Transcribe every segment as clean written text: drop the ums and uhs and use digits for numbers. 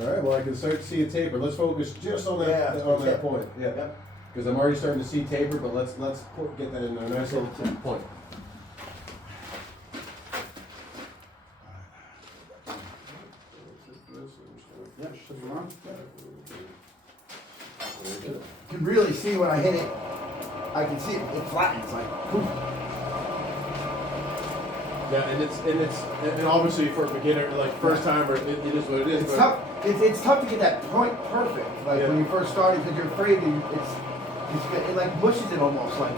Alright, well I can start to see a taper. Let's focus just on that point. Yeah. Because I'm already starting to see taper, but let's get that in a nice little point. You can really see when I hit it. I can see it flattens like poof. Yeah, and obviously for a beginner, like first timer, it is what it is. It's tough. It's tough to get that point perfect. Like when you first started, because you're afraid it like mushes it almost like.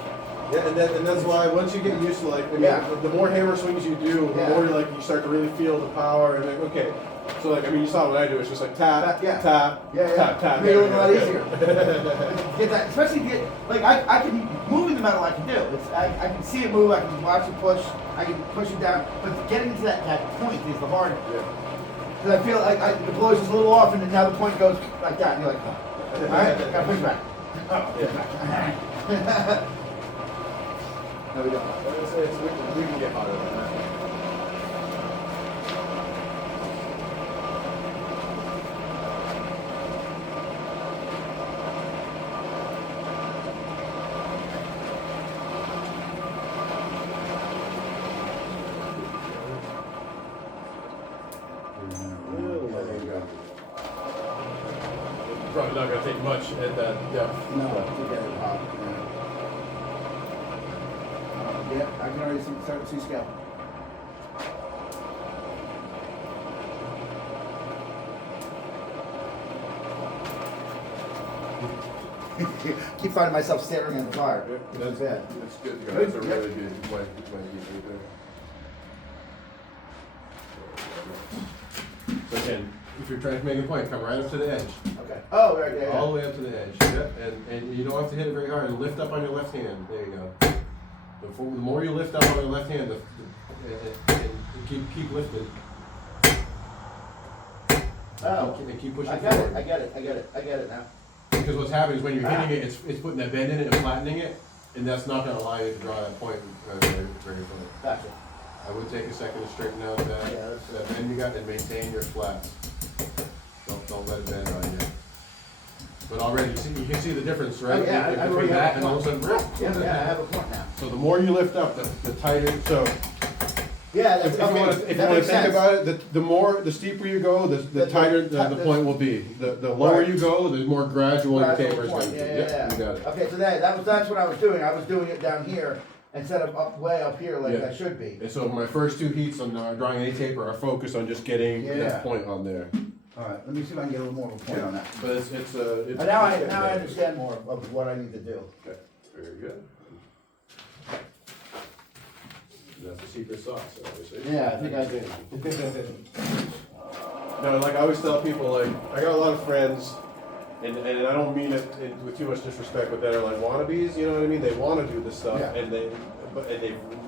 Yeah, and that's why once you get used to like, the more hammer swings you do, the more you start to really feel the power and like, okay. So like, you saw what I do. It's just like tap, tap, tap. Make it look a lot easier. Get that, especially I can moving the metal. I can do. I can see it move. I can watch it push. I can push it down. But getting to that point is the hard. Because I feel like the blows just a little off, and then now the point goes like that, and you're like, oh. All right, gotta push back. No, we don't. We can get hotter than that. Probably not going to take much at that depth. No, to get it hot. Yeah, I can already start to see scale. Keep finding myself staring at the fire. That's bad. That's good. That's a really good way to keep it there. So again, if you're trying to make a point, come right up to the edge. Okay. Oh, right, yeah. All the way up to the edge. Yep. And you don't have to hit it very hard. And lift up on your left hand. There you go. The more you lift up on your left hand, and keep lifting. Oh. And keep pushing I get forward. it. I get it now. Because what's happening is when you're hitting it, it's putting that bend in it and flattening it, and that's not going to allow you to draw that point very fully. Gotcha. I would take a second to straighten out that bend you got and maintain your flat. Don't let it bend on you. But already you can see the difference, right? Oh, yeah, Between that and all of a sudden, yeah, I have a point now. So the more you lift up, the tighter. So yeah, if you want to think about it, the steeper you go, the tighter the point will be. The lower you go, the more gradual your taper is going to be. Yeah. You got it. Okay, so that's what I was doing. I was doing it down here instead of way up here like I should be. And so my first two heats on drawing any taper are focused on just getting that point on there. All right, let me see if I can get a little more of a point on that. But it's now I understand more of what I need to do. Okay, very good. That's the secret sauce, obviously. Yeah, I think I do. No, like I always tell people, like I got a lot of friends, and I don't mean it with too much disrespect, but that are like wannabes. You know what I mean? They want to do this stuff, and they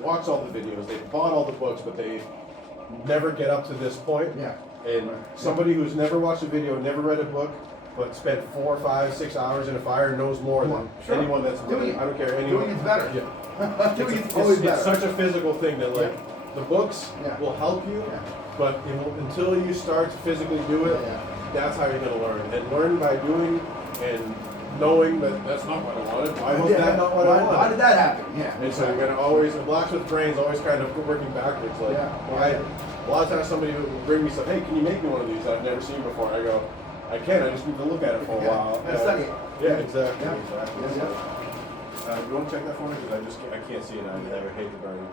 watch all the videos, they bought all the books, but they never get up to this point. Yeah. And somebody who's never watched a video, never read a book, but spent 4, 5, 6 hours in a fire knows more than Sure. anyone that's Doing it. I don't care anyone. Doing it's better. Yeah. Doing it's always better. It's such a physical thing that like the books Yeah. will help you, Yeah. but until you start to physically do it, that's how you're gonna learn. And learn by doing and knowing that that's not what I wanted. Why was that not what I wanted? Why did that happen? Yeah. And so you're gonna always, a blacksmith brain's always kind of working backwards. Like, why? A lot of times somebody will bring me something, hey, can you make me one of these I've never seen before? I go, I can, I just need to look at it for a while. Study it. Yeah, exactly. Yeah. Exactly. Yeah. So, you want to check that for me? Because I can't see it. I would hate to burn it.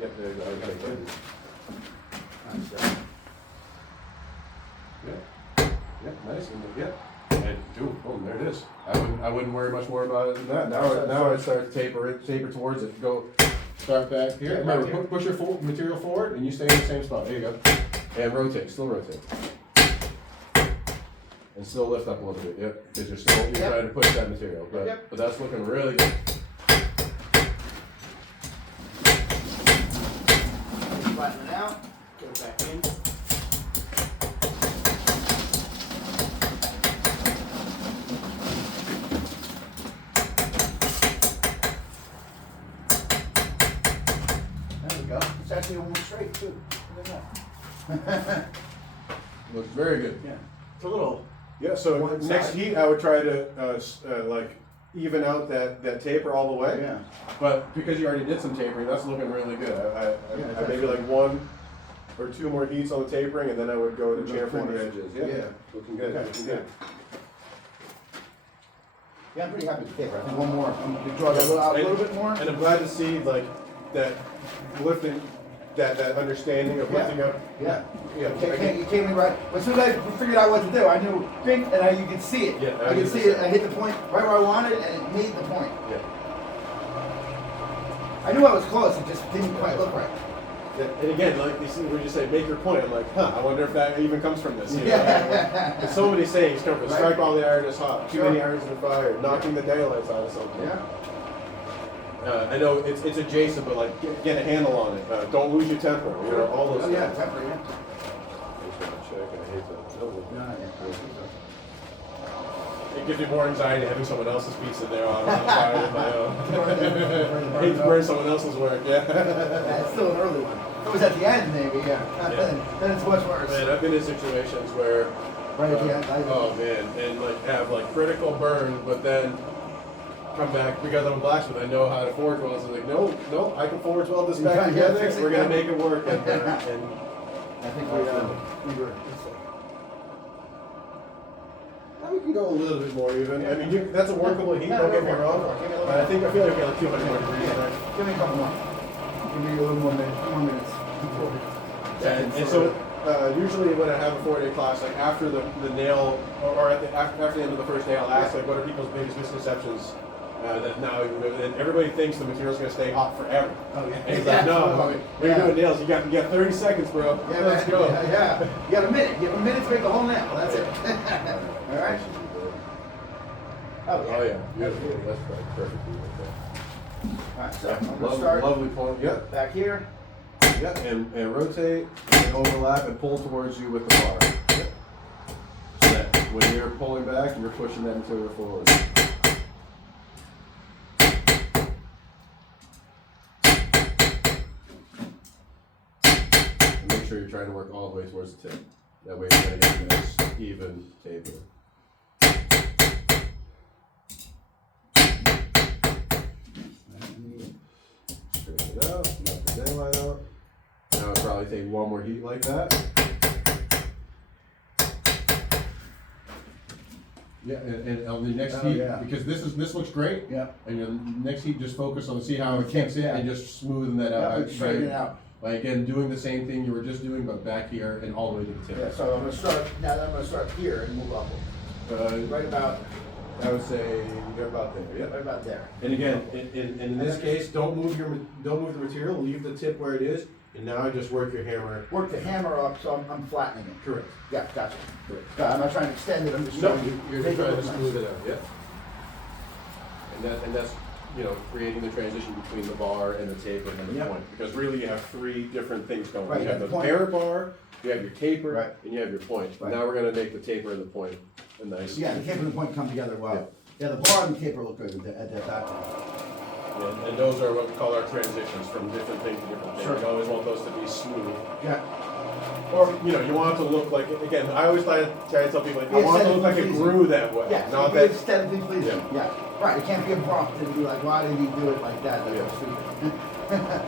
Yep, there you go. Okay, good. Yeah. Yeah, nice. Yeah. And boom, there it is. I wouldn't worry much more about it than that. Now I start to taper towards it. Go, start back here. Remember, push your material forward, and you stay in the same spot. There you go. And rotate, still rotate. And still lift up a little bit. Yep, because you're trying to push that material. But that's looking really good. Flatten it out. Get it back in. There we go. It's actually almost straight too. Look at that. Looks very good. Yeah. It's a little. Yeah, so One next side. heat I would try to like even out that taper all the way. Yeah. But because you already did some tapering, that's looking really good. I maybe like 1 or 2 more heats on the tapering, and then I would go to chamfering the edges. Yeah, looking good. Okay. Looking good. Yeah, I'm pretty happy with the taper. I think one more. I'm gonna draw that out a little bit more. And I'm glad to see like that lifting, that understanding of lifting up. Yeah. Yeah. You came in right. As soon as I figured out what to do, I knew bing, and you could see it. Yeah, I could see it. I hit the point right where I wanted, and it made the point. Yeah. I knew I was close. It just didn't quite look right. Yeah, and again, like you see, when you say make your point, I'm like, I wonder if that even comes from this. You know? Yeah. There's so many sayings come from strike while the iron is hot, too Sure. many irons in the fire, knocking the daylights out of something. Yeah. I know it's adjacent, but like get a handle on it. Don't lose your temper. You know, all those Oh things. yeah, temper. Yeah. Just want to check, and I hate to. No, It gives me more anxiety having someone else's pizza there on the fire than my own. I hate to burn someone else's work. Yeah. It's still an early one. If it was at the end, maybe. Yeah. Then it's much worse. Man, I've been in situations where. Right at the end. Oh man, and like have like critical burn, but then come back because I'm a blacksmith. I know how to forge weld. So like, no, I can forge weld this back together. We're gonna make it work. And I think we were. we can go a little bit more even. I mean, that's a workable heat. Don't get me wrong. But I feel like we got like 200 more degrees. Yeah. Right? Give me a couple more. Give me a little more minutes. And so usually when I have a 4-day class, like after the nail or after the end of the first day, I'll ask like, what are people's biggest misconceptions? That now and everybody thinks the material's gonna stay hot forever. Oh yeah. And he's like, no, when you're doing nails, you got 30 seconds, bro. Yeah, Let's go. Yeah. You got a minute. You have a minute to make the whole nail. That's it. All right. Oh yeah, beautiful. That's perfectly right there. All right. So I'm gonna start Lovely point. Yeah. back here. Yeah, and rotate and overlap and pull towards you with the bar. Yep. So that when you're pulling back, you're pushing that material forward. And make sure you're trying to work all the way towards the tip. That way you're going to get a nice, even taper. Straighten it out, knock the daylight out. Now I'll probably take 1 more heat like that. Yeah, and on the next heat, because this looks great. Yeah. And the next heat, just focus on see how it kicks in and just smoothen that out. Straighten it out. Like again, doing the same thing you were just doing, but back here and all the way to the tip. Yeah. So I'm gonna start now. I'm gonna start here and move up. Right about. I would say you're about there. Yeah. Right about there. And again, in this case, don't move the material. Leave the tip where it is, and now just work your hammer. Work the hammer up, so I'm flattening it. Correct. Yeah, gotcha. Correct. I'm not trying to extend it. I'm just No, trying to you're make just trying it to look smooth nice. it out. Yeah. And that's creating the transition between the bar and the taper and the point, because really you have 3 different things going. Right, You have the point. parent bar, You have your taper, Right. and you have your point. Right. Now we're gonna make the taper and the point a nice. Yeah, the taper and the point come together well. Yeah, the bar and the taper look good at that back. And those are what we call our transitions from different thing to different thing. Sure. You always want those to be smooth. Yeah. Or, you know, you want it to look like, again, I always try to tell people, like, I Yeah, want it to look like it aesthetically grew that way. Yeah, Not so that, aesthetically pleasing. Yeah. Yeah. Right, it can't be abrupt and be like, why did he do it like that? That's Yeah. stupid.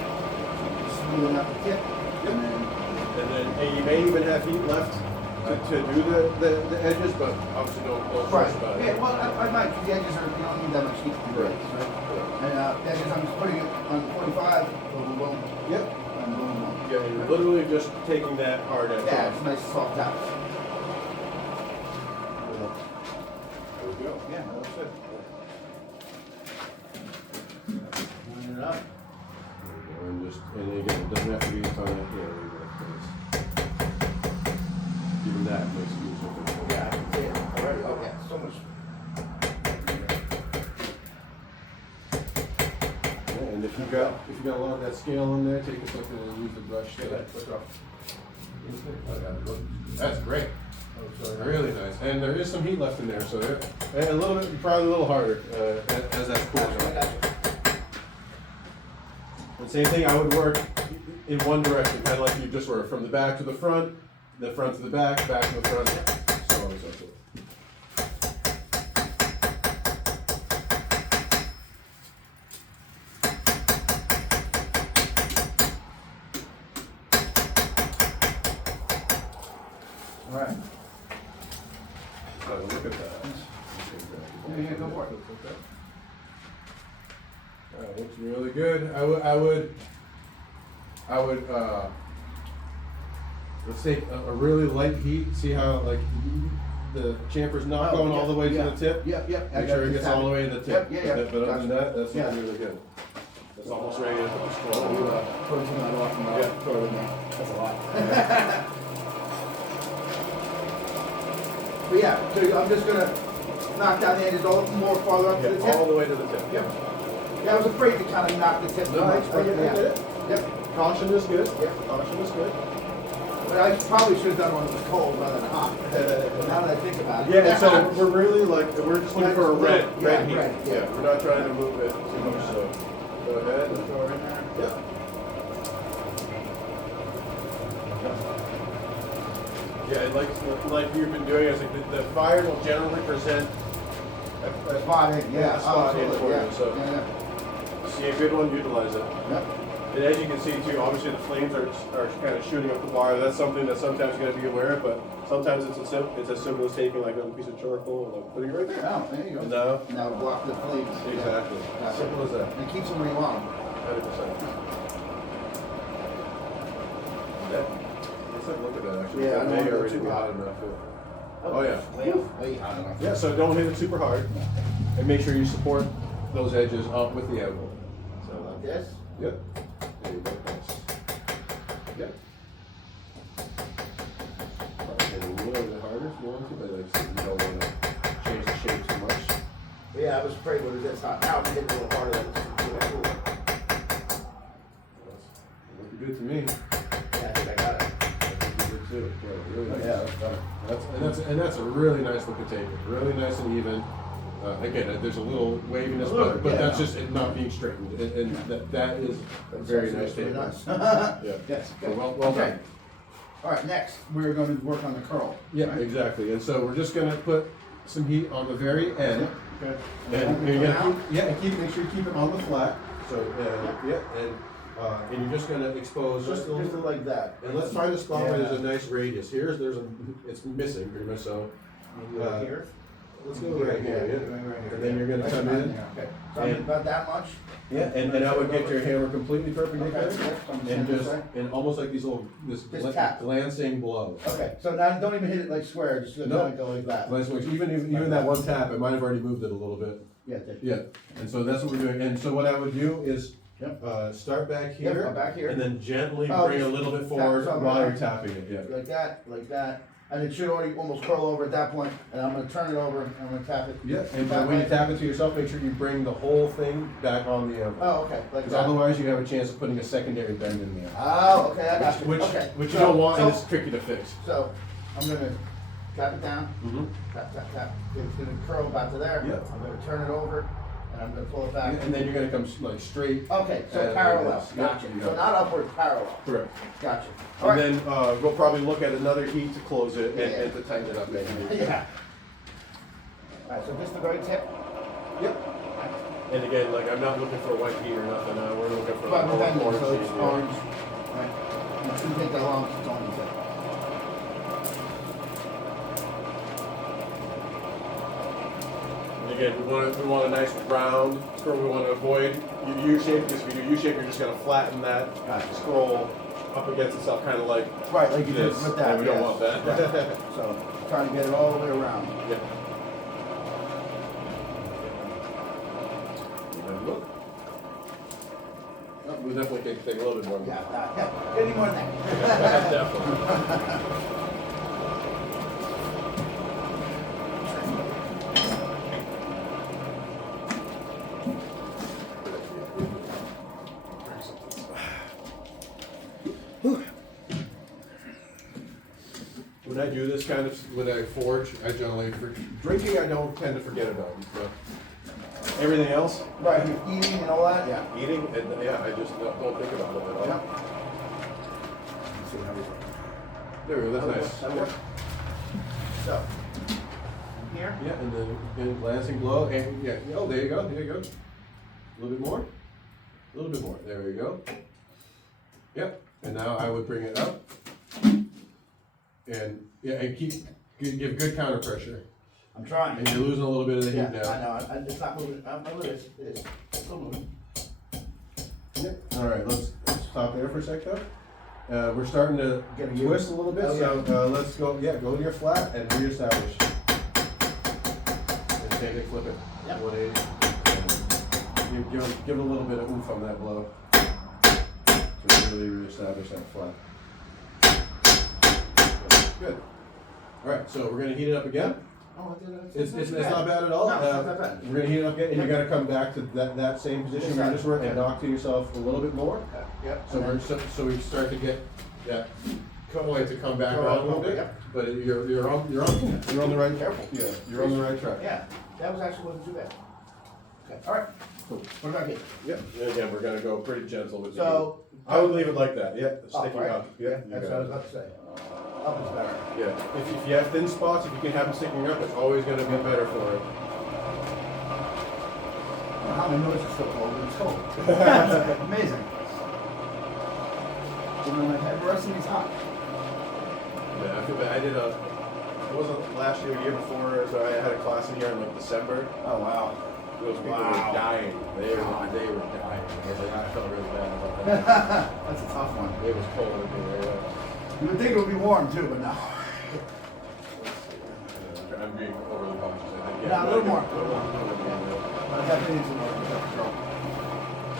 Smoothing out the tip. And then, and you may even have heat left to do the edges, but obviously don't stress about it. Yeah, well, I might, because the edges are, you don't need that much heat to do Right. it, right? And the edges, I'm just putting it on 45, boom, boom, Yep. and boom, boom. Yeah, you're literally just taking that hard edge Yeah, off. it's nice soft touch. There we go. Yeah, that's it. Line it up. And again, it doesn't have to be a ton of, yeah, there you go. Even that makes it easier. Yeah, I can see it already. Oh, yeah, so much. Yeah, and if you got a lot of that scale in there, take a look and use the brush to click off. That's great. Really nice. And there is some heat left in there, so and a little bit, probably a little harder as that's cooling off. And same thing, I would work in one direction, kind of like you just were, from the back to the front to the back to the front, so on and so forth. All right. So look at that. Yeah, go for it. Looks really good. I would let's take a really light heat. See how like the chamfer's not going all the way to the tip. Yep, yep. Make sure it gets all the way to the tip. Yep, yeah. But other than that, that's Yeah. looking really good. That's almost ready to put the Oh, scroll. you put it in that off and Yeah. throw it in there. That's a lot. But yeah, so I'm just gonna knock down the edges all more farther up to the Yeah, tip. all the way to the tip. Yep. Yeah, I was afraid to kind of knock the tip too No, much, but I get yeah. it. Yep. Caution is good. Yeah. Caution is good. But I probably should have done one that was cold rather than hot. Now that I think about it. Yeah, and so we're really like, we're just looking for a red Yeah, heat. red, yeah. We're not trying to move it too much, so go ahead. Throw it in there. Yeah. Yeah, and like you've been doing, is like the fire will generally present a Spot in, yeah. spot in absolutely, for yeah. you, so Yeah, see a good one, utilize it. yeah. And as you can see too, obviously the flames are kind of shooting up the wire. That's something that sometimes you gotta be aware of, but sometimes it's as simple as taking like a piece of charcoal and like putting it right there. Oh, there you go. And now, Now block the flames. exactly. Yeah. Simple as that. And it keeps them where you want them. 100%. That, let's have a look at that actually. Yeah, I That don't may wanna go already too be hot. hot enough. Oh yeah. Way hot enough. Yeah, so don't hit it super hard. And make sure you support those edges up with the elbow. So like this. Yep. There you go. Nice. Yep. Probably hit it a little bit harder if you want to, but like I said, you don't want to change the shape too much. But yeah, I was afraid when it gets hot. Now I'm hitting a little harder. That's cool. Looking good to me. Yeah, I think I got it. Looking good too. Yeah, really nice. Yeah, that's better. That's a really nice looking taper. Really nice and even. Again, there's a little waviness, A little, but yeah, that's no. just it not being straightened, and that is a very nice Very taper. nice. Yeah. Yes. So Good. well Okay. done. All right. Next, we're going to work on the curl. Yeah, Right? exactly. And so we're just gonna put some heat on the very end. Okay. And you're gonna make sure you keep it on the flat. So and you're just gonna expose just a little. like that. And let's find a spot where there's a Yeah. nice radius. It's missing pretty much. So Maybe here. let's go right here. Yeah. And then you're gonna come in. Okay. So I'm and- about that much. Yeah, and I would get your hammer completely perpendicular Okay. and almost like this Just tap. glancing blow. Okay. So now don't even hit it like square. Just No. go like that. Even that one tap, I might have already moved it a little bit. Yeah. There. Yeah, and so that's what we're doing. And so what I would do is Yep. Start back here. Yep, back here. And then gently Oh, bring a just little bit tap forward something while you're around. tapping it, yeah. Like that. And it should already almost curl over at that point, and I'm gonna turn it over, and I'm gonna tap it. Yeah, and that when you way. tap it to yourself, make sure you bring the whole thing back on the envelope. Oh, okay, like Because that. otherwise you have a chance of putting a secondary bend in there. Oh, okay, I got you. Which Okay. you So- don't want, and so- it's tricky to fix. So, I'm gonna tap it down, Mm-hmm. tap, tap, tap. It's gonna curl back to there. Yeah. I'm gonna turn it over, and I'm gonna pull it back. And then you're gonna come like straight. Okay, so like parallel, this. gotcha. Yeah, you So got it. not upward, parallel, Correct. gotcha. And Alright. then we'll probably look at another heat to close it Yeah. and to tighten it up maybe. Yeah. Alright, so this is the very tip. Yep. And again, like I'm not looking for a white heat or nothing. We're looking for But an then, orange so heat. it's yeah. orange. Right. It shouldn't take that long, it's orange. And again, we want a nice round scroll. We want to avoid U-shape, because if you do U-shape, you're just gonna flatten that scroll up against itself, kind of like Right, like you did this. with that. And we don't yeah. want that. Right. So, trying to get it all the way around. Yeah. And look. Oh, we definitely take a little bit more. Yeah, yeah. Any more than that. Definitely. When I do this kind of, when I forge, I generally, for drinking, I don't tend to forget about it, but everything else, Right, you're eating and all that, yeah. eating, and yeah, I just don't think about it at all. Yeah. Let's see how we There we go, that's nice. That'll work. So, here. Yeah, and then glancing glow, and yeah, oh, there you go, there you go. A little bit more, a little bit more, there we go. Yep, and now I would bring it up. And, yeah, and give good counter pressure. I'm trying. And you're losing a little bit of the Yeah, heat now. I know, it's not moving, it is, it's still moving. Yep. All right, let's stop there for a sec though. We're starting to Get a twist a little bit, Oh, so let's go to your flat and reestablish. And same thing, flip it. Yep. 180. And give it a little bit of oomph on that blow. To really reestablish that flat. Good. All right, so we're gonna heat it up again. Oh, It's not bad at all. No, it's not that bad. We're gonna heat it up again, and you're gonna come back to that same position where you just were, and Okay. knock to yourself a little bit more. Yep. So so we start to get that point to come back Go around up a little bit. yep. But you're on the right. Careful. Yeah, you're on the right track. Yeah, that was actually wasn't too bad. Okay, all right. Cool. What about here? Yep. And again, we're gonna go pretty gentle with the heat. So, I would leave it like that. Yeah, sticking right? up. Yeah, you That's got what I was it. about to say. Up is better. Yeah. If you have thin spots, if you can have them sticking up, it's always gonna be better for it. How many noise is still cold, but it's cold. That's amazing. Even when I've ever seen it's hot. Yeah, I feel bad. It wasn't last year, the year before, so I had a class in here in like December. Oh, wow. Those people Wow. were dying. They were dying. I felt really bad about that. That's a tough one. It was cold in here. Yeah. You would think it would be warm too, but no. I'm being overly cautious, I think. Yeah, a little more. Yeah. I definitely need some more control.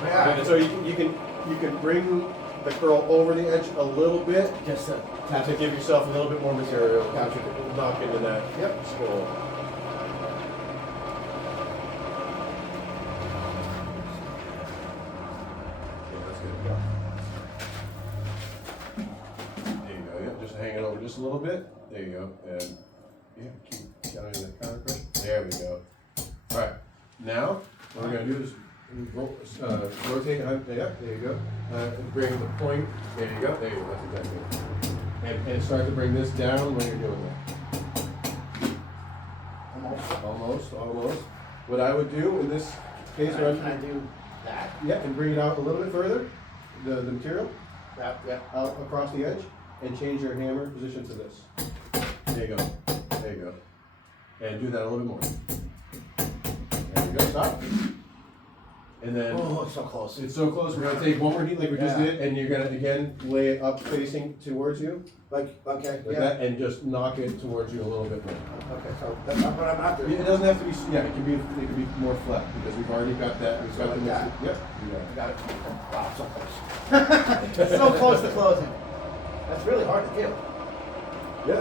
And Yeah. so you can bring the curl over the edge a little bit Just to give yourself a little bit more material. Gotcha. To knock into that Yep. scroll. Yeah, that's good. There you go. Yep, just hang it over just a little bit. There you go. And yeah, keep counting the counter pressure. There we go. All right. Now what we're gonna do is rotate. Yeah, there you go. Bring the point. There you go. There you go. That's exactly it. And start to bring this down when you're doing that. Almost. What I would do in this case, Can I do that? yeah, and bring it out a little bit further, the material, Yeah. out across the edge, and change your hammer position to this. There you go. There you go. And do that a little bit more. There you go. Stop. and then Oh, it's so close. it's so close. We're gonna take one more heat like we just Yeah. did, and you're gonna again lay it up facing towards you, Like, okay, like yeah. that, and just knock it towards you a little bit more. Okay, so that's not what I'm after. It doesn't have to be. Yeah, it can be more flat because we've already got that. We've got Like the mix. that. Yep. I got it. Wow, so close. So close to closing. That's really hard to do. Yeah,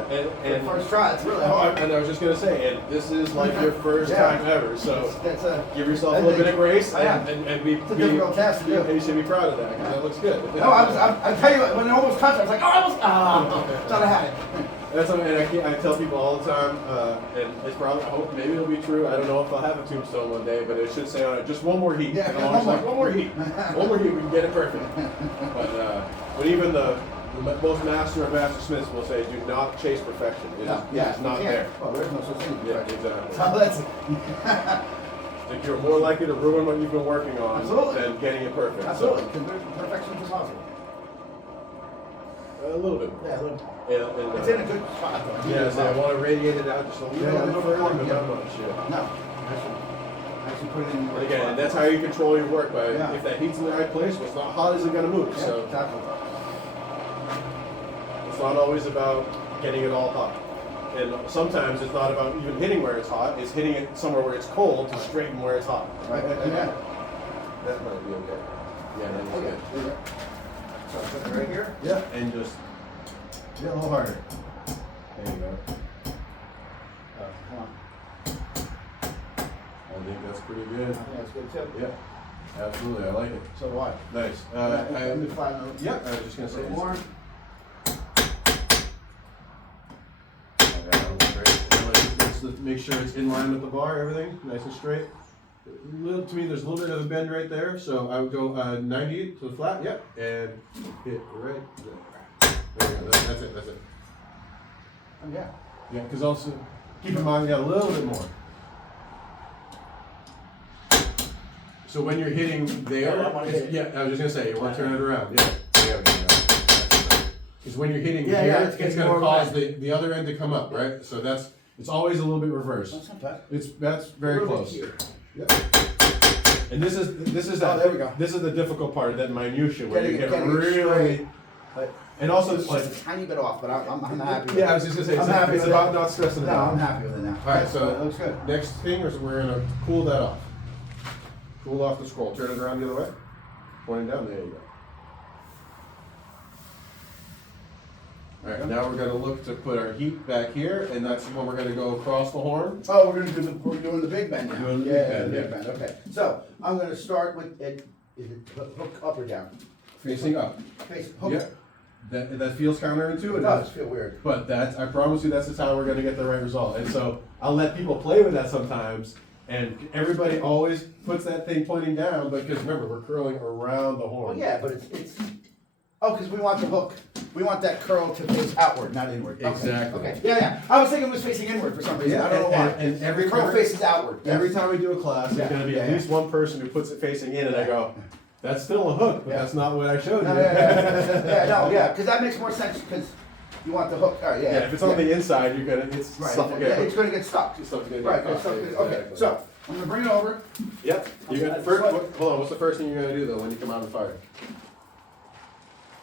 and For first try, it's really hard. And I was just gonna say, and this is like your first Yeah. time ever, so That's a, give yourself a little bit of grace Yeah. and be. It's a difficult task to do. And you should be proud of that because that looks good. no, I tell you what, when it almost touched, I was like, oh, I almost, thought I had it. That's something, and I tell people all the time, and it's probably, I hope maybe it'll be true. I don't know if I'll have a tombstone one day, but it should say on it, just one more heat. Yeah, and I'm always like, one more heat, we can get it perfect. But even the most master of master smiths will say, do not chase perfection. It is not there. Well, there's no such thing. Yeah, exactly. So that's, Like you're more likely to ruin what you've been working on Absolutely. than getting it perfect. absolutely, because perfection is impossible. So, a little bit. Yeah, look. And, It's in a good spot though. yeah, so I want to radiate it out just a little Yeah, bit no, further, but yeah. not much. Yeah. No, actually put it in. the And right again, spot. and that's how you control your work. By Yeah. if that heat's in the right place, what's not hot isn't going to move. Yeah, So exactly. it's not always about getting it all hot. And sometimes it's not about even hitting where it's hot. It's hitting it somewhere where it's cold to straighten where it's hot. Right, yeah. That might be okay. Yeah, that is Okay. good. So put it right here. Yeah, and just get a little harder. There you go. Come on. I think that's pretty I good. think that's good too. Yeah, absolutely. I like it. So what? Nice. Let me flatten it. Yeah, I was just gonna say. Some more. Make sure it's in line with the bar. Everything nice and straight. To me, there's a little bit of a bend right there, so I would go 90 to the flat. Yep, and hit right there. There you go. That's it. That's it. Oh, yeah. Yeah, because also keep in mind, you got a little bit more. So when you're hitting there, Yeah, I wanna hit it. yeah, I was just gonna say, you want to turn it around. Yeah. Because when you're hitting Yeah, here, yeah, it's it's getting gonna more cause bend. the other end to come up, right? So it's always a little bit reversed. That's not bad. That's very A little close. bit here. Yep. And this is Oh, there we go. This is the difficult part, that minutia where you get Getting it really, straight. But and also it's like, just a tiny bit off, but I'm happy with it. yeah, I was just gonna say, I'm it's, happy it's with about it. not stressing it No, out. I'm happy with it now. All right, so it looks good. next thing is we're gonna cool that off. Cool off the scroll. Turn it around the other way. Pointing down. There you go. All right, now we're gonna look to put our heat back here, and that's when we're gonna go across the horn. Oh, we're doing the big bend now. We're doing the Yeah, big bend, the yeah. big bend, okay. So, I'm gonna start with it, is it hook up or down? Facing up. Face, hook. Yeah. That feels counterintuitive. It does feel weird. But I promise you, that's the time we're gonna get the right result. And so I'll let people play with that sometimes, and everybody always puts that thing pointing down, but because remember, we're curling around the horn. Well, yeah, but it's, oh, because we want the hook, we want that curl to face outward, not inward. Okay, Exactly. Okay, yeah. I was thinking it was facing inward for some reason, Yeah, I don't know why. and every Curl faces outward. Every yes. time we do a class, there's Yeah, gonna be yeah, at least one person who puts it facing in, and I go, that's still a hook, but Yeah. that's not what I showed No, you. yeah, because that makes more sense, because you want the hook, all right, yeah. Yeah, if it's on the inside, it's Right, suffocating. yeah, it's gonna get stuck. Stuff's gonna get Right, caught. it's stuck. Okay, Exactly. so, I'm gonna bring it over. Yep. You got Okay, first. what- Hold on. What's the first thing you're gonna do though when you come out of the fire?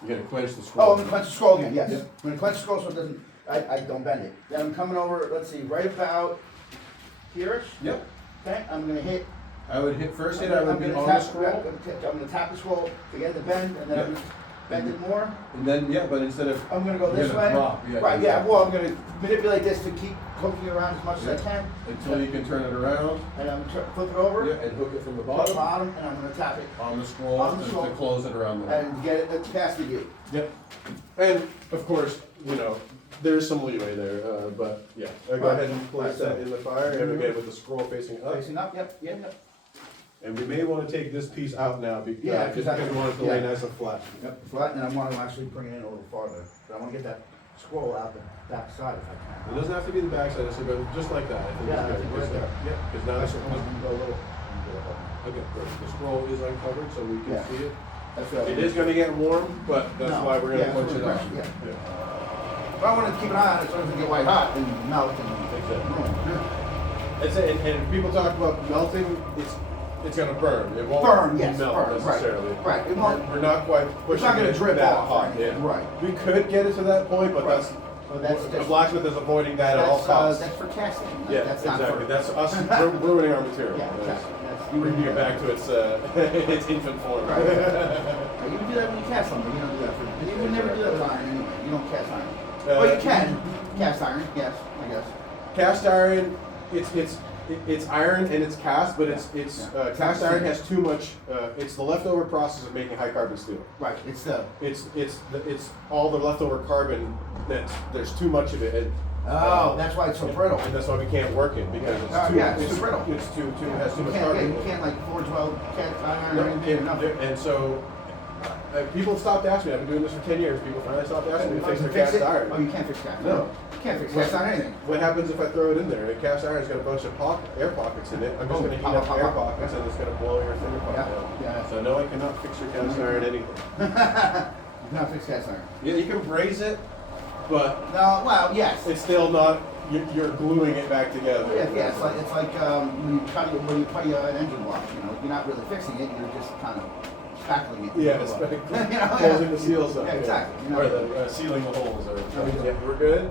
You're gonna quench the scroll. Oh, I'm gonna clench the scroll again, yes. Yep. I'm gonna clench the scroll so it doesn't, I don't bend it. Then I'm coming over, let's see, right about here-ish. Yep. Okay, I'm gonna hit. I would hit first hit. I'm I would be gonna on tap- the scroll, I'm gonna tap the scroll to get the bend, and then I'm Yep. gonna bend it more. and then yeah, but instead of I'm gonna go You're this gonna way. drop, yeah, Right, yeah, exactly. well, I'm gonna manipulate this to keep hooking around as much as I can. until you can turn it around, And I'm gonna flip it over. yeah, and hook it from the Bottom, bottom and I'm gonna tap it on the scroll On the to scroll. close it around there. and get it past the U. Yep. And of course, there's some leeway there, but yeah. Go Right. ahead and place that in the fire, and again with the scroll facing up. Facing up, yep. And we may want to take this piece out now Yeah, just because we want it to lay nice and flat. Yep, flat, and I want to actually bring it in a little farther. But I want to get that scroll out the back side if I It can. doesn't have to be the backside, it's about just like that. I think Yeah, it's I good. think right there. Yeah, because now Actually, I'm gonna go a little. okay, good. The scroll is uncovered, so we can Yeah. see it. That's what I It is going to get warm, but that's No, why we're going yeah, to punch it it's up. gonna pressure, But I want to keep an eye on it so it doesn't get white hot and melt and Exactly. ruin. That's it. And people talk about melting. it's gonna burn. It won't burn, yes, melt burn, necessarily. Right. It won't. We're not quite It's pushing not gonna it drip that off. hot. Yeah. Right. We could get it to that point, but Right. that's. Well, that's the just- blacksmith is avoiding that at all costs. That's for casting. Like, Yeah, that's exactly. Not for, That's us ruining our material. Yeah, That's exactly. bringing it back to its its infant form. Right. You can do that when you cast something. You don't do that for. You would never do that with iron anyway. You don't cast iron. Well, you can cast iron. Yes, I guess. Cast iron, it's iron and it's cast, but it's cast iron has too much. It's the leftover process of making high carbon steel. Right. It's all the leftover carbon that there's too much of it. And, that's why it's so brittle. and that's why we can't work it because it's too brittle. It's too has too You much can't, carbon. you can't like forge weld cast iron or No, anything or nothing. and so people stopped asking me. I've been doing this for 10 years. People finally stopped asking me to fix their Fix cast it? iron. Oh, you can't fix cast iron. No. You can't fix cast iron anything. What happens if I throw it in there? Cast iron's got a bunch of air pockets in it. I'm just going to heat up air pockets and it's going to blow your finger pot out. Yeah. So no, I cannot fix your cast iron anything. You cannot fix cast iron. Yeah, you can braise it, but No, well, yes. it's still not. You're gluing it back together. Yeah, it's like when you putty an engine block. You know, you're not really fixing it. You're just kind of spackling it. Yeah, it's closing the seals up. Yeah, exactly. You know, or the sealing the holes. Yeah, we're good.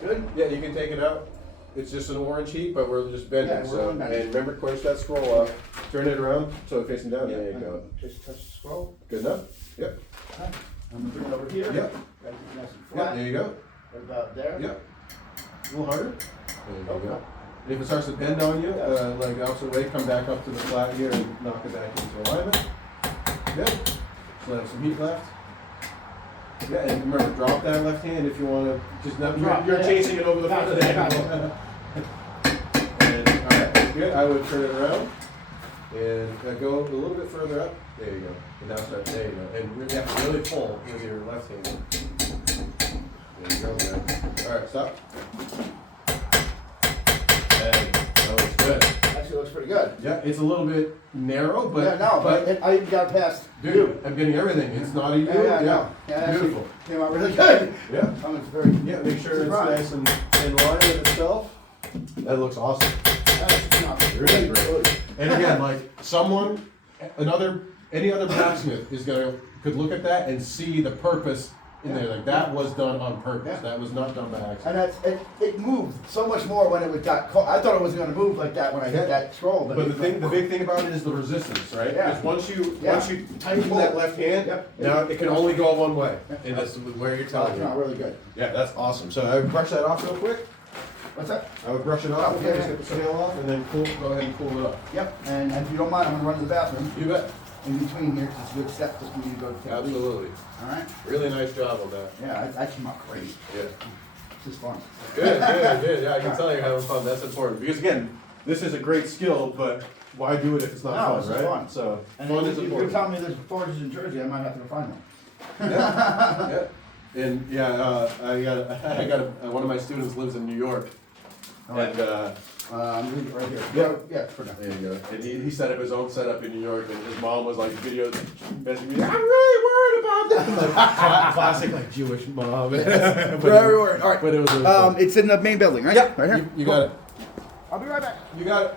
Good. Yeah, you can take it out. It's just an orange heat, but we're just bending. Yeah, we're so bending. and remember, push that scroll up, turn it around so it's facing down. There you go. Just touch the scroll. Good enough. Yep. Okay. I'm gonna bring it over here. Yep. Nice and Yep. flat. There you go. Right about there. Yep. A little harder. There you Okay. go. And if it starts to bend on you, like opposite way, come back up to the flat here and knock it back into alignment. Good. So have some heat left. Yeah, and remember, drop that left hand if you want to. Just not, you're chasing it over the front of the hand. And all right, that's good. I would turn it around and go a little bit further up. There you go. And now start. There you go. And you have to really pull with your left hand. There you go, man. All right, stop. Hey, that looks good. Actually, looks pretty good. Yeah, it's a little bit narrow, but Yeah, no, but I even got past dude, you. I'm getting everything. It's not a U. No. Yeah, Beautiful. Came out really good. Yeah. I was very. Yeah, make sure it's surprised. nice and in line with itself. That looks awesome. Really great. And again, like any other blacksmith could look at that and see the purpose in there. Like that was done on purpose. Yeah. That was not done by And accident. it moved so much more when it got cold. I thought it wasn't going to move like that when I hit that scroll. But the big thing about it is the resistance, right? Yeah. Because once you Yeah. tighten that left hand, Yep. now it can only go one way, Yep. and that's where you're Oh, telling it's me. not really good. Yeah, that's awesome. So I would brush that off real quick. What's that? I would brush it off, Oh, yeah, just yeah. get the scale off, and then go ahead and cool it up. Yep. And if you don't mind, I'm going to run to the bathroom You bet. in between here because it's a good step for me to go to. Absolutely. All right. Really nice job on that. Yeah, that came out great. Yeah. This is fun. Good. Yeah, I can tell you're having fun. That's important. Because again, this is a great skill, but why do it if it's not No, fun, this is right? fun. So And fun if is you're important. telling me there's forges in Jersey, I might have to go find one. Yeah. And yeah, I got one of my students lives in New York, All right. and I'm leaving it right here. Yeah. Yeah, for now. there you go. And he set up his own setup in New York, and his mom was like videos messaging me. I'm really worried about that. I'm like, classic like Jewish mom. Very worried. All right. But it was really fun. It's in the main building, right? Yeah, Right here. You got it. I'll be right back. You got it.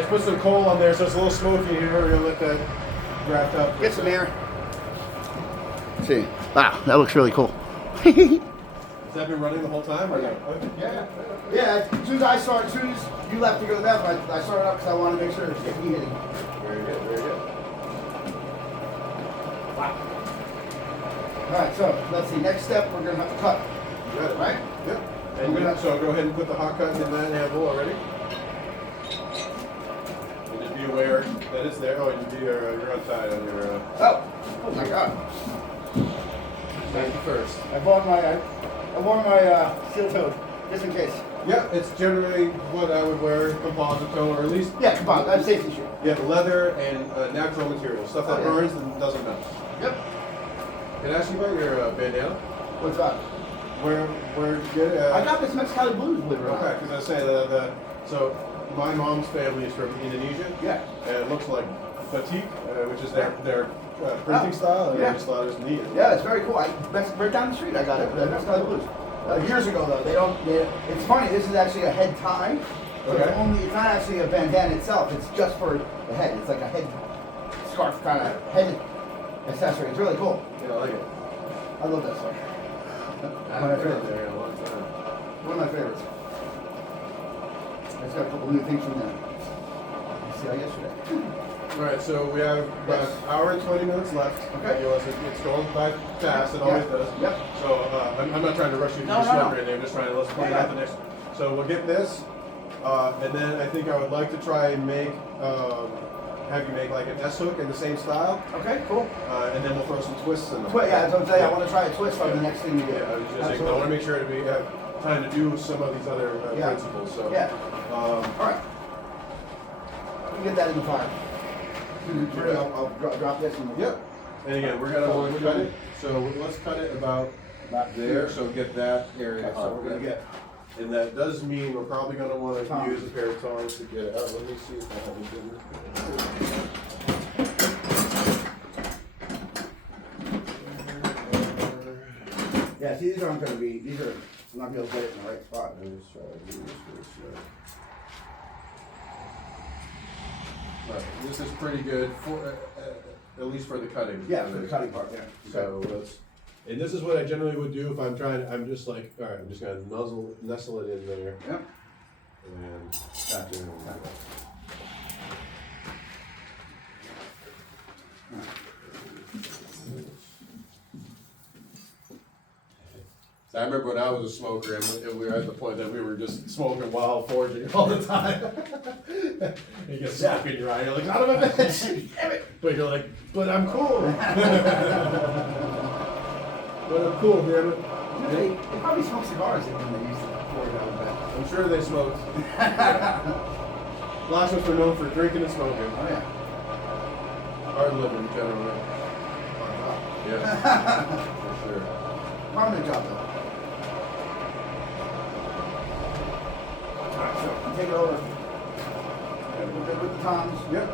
Let's put some coal on there so it's a little smoky here. We're gonna let that draft up. Get some air. See. Wow, that looks really cool. Has that been running the whole time? Or no? Yeah. Yeah, as soon as you left to go to the bathroom, I started up because I wanted to make sure it's getting heating. Very good, very good. Wow. Alright, so let's see. Next step, we're going to have to cut. You got it. Right? Yep. And so go ahead and put the hot cut in that handle already. And just be aware that it's there. Oh, you're untied on your. Oh my God. Safety first. I wore my steel toed, just in case. Yeah, it's generally what I would wear, composite toe, or at least. Yeah, composite. I'm safety shoe. Yeah, leather and natural material, stuff that burns and doesn't melt. Yep. Can I ask you about your bandana? What's that? Where did you get it? I got this Mexicali Blues, believe it or not. Okay, because I was saying so my mom's family is from Indonesia. Yeah. And it looks like batik, which is their printing style. And yeah. I just thought it was neat. Yeah, it's very cool. Right down the street, I got it. Mexicali Blues. Years ago, though, it's funny. This is actually a head tie. So Okay. it's not actually a bandana itself. It's just for the head. It's like a head scarf kind of head accessory. It's really cool. Yeah, I like it. I love that stuff. I haven't been there in a long time. One of my favorites. I just got a couple new things from them. See how yesterday. All right, so we have about an hour and 20 minutes left. Okay. It's going by fast. It always does. Yep. So I'm not trying to rush you through this number in there. I'm just trying to let's point out the next. So we'll get this, and then I think I would like to try and have you make like an S hook in the same style. Okay, cool. And then we'll throw some twists in them. Yeah, that's what I'm saying. I want to try a twist on the next thing we do. Yeah, I was just saying, I want to make sure we have time to do some of these other principles. So yeah. All right. We can get that in the fire. I'll drop this and yep. And again, we're gonna cut it. So let's cut it about there. So get that area. That's what we're gonna get. And that does mean we're probably gonna want to use a pair of tongs to get it out. Let me see if I have it. Yeah, see, these aren't gonna be. These are. I'm not gonna be able to get it in the right spot. Let me just try to do this first. Right. This is pretty good for at least for the cutting. Yeah, for the cutting part. Yeah. So let's. And this is what I generally would do if I'm trying. I'm just like, all right, I'm just gonna nestle it in there. Yep. And Gotcha. So I remember when I was a smoker and we were at the point that we were just smoking while forging all the time. You get smoke in your eye, you're like, out of my bench, damn it! But you're like, but I'm cool. But I'm cool, damn it. They probably smoke cigars when they used to forge out of bed. I'm sure they smoked. Blacksmiths were known for drinking and smoking. Oh yeah. Hard living, generally. Yeah, for sure. Permanent job though. Alright, so take it over. We're good with the tongs. Yep.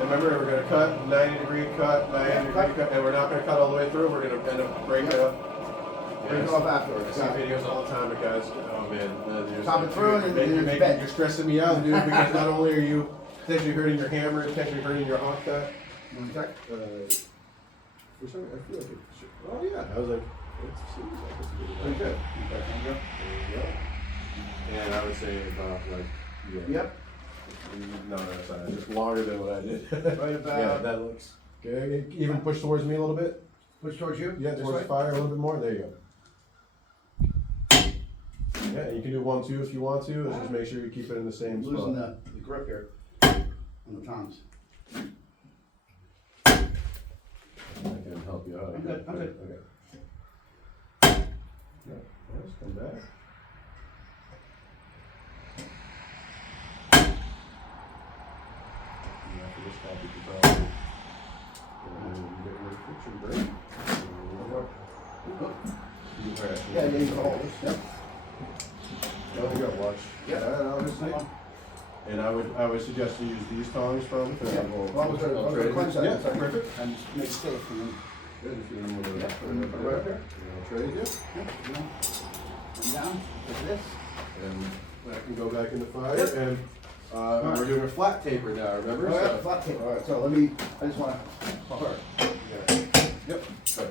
And remember, we're going to cut, 90-degree cut, 90-degree cut, and we're not going to cut all the way through. We're going to end up breaking it up. Break it off afterwards. I see videos all the time of guys. Oh man, Chop it through and you're stressing me out, dude. Because not only are you potentially hurting your hammer, potentially hurting your hot cut. Check. For some, I feel like it should. Oh yeah, I was like, it seems like it's Pretty good. There you go. And I would say about like Yep. No, sorry, just longer than what I did. Right about. Yeah, that looks good. Even push towards me a little bit. Push towards you? Yeah, This towards way? the fire a little bit more. There you go. Yeah, and you can do 1, 2 if you want to. Just make sure you keep it in the same spot. Losing the grip here on the tongs. I can help you out. I'm good. Okay. Yeah, let's come back. And after this copy, you probably get your friction break. Yeah, you can hold this. Yep. There you go, watch. Yeah. That, obviously. And I would suggest you use these tongs probably. Yeah. Well, I was gonna cleanse that. Yeah, perfect. And just make it safe. And then Good, if you want to Yeah, put it right up there. I'll trade you. come down, like this. And that can go back in the fire and We're doing a flat taper now, remember? Oh, yeah, flat tape. All right, so I just want to. Yep. Sorry.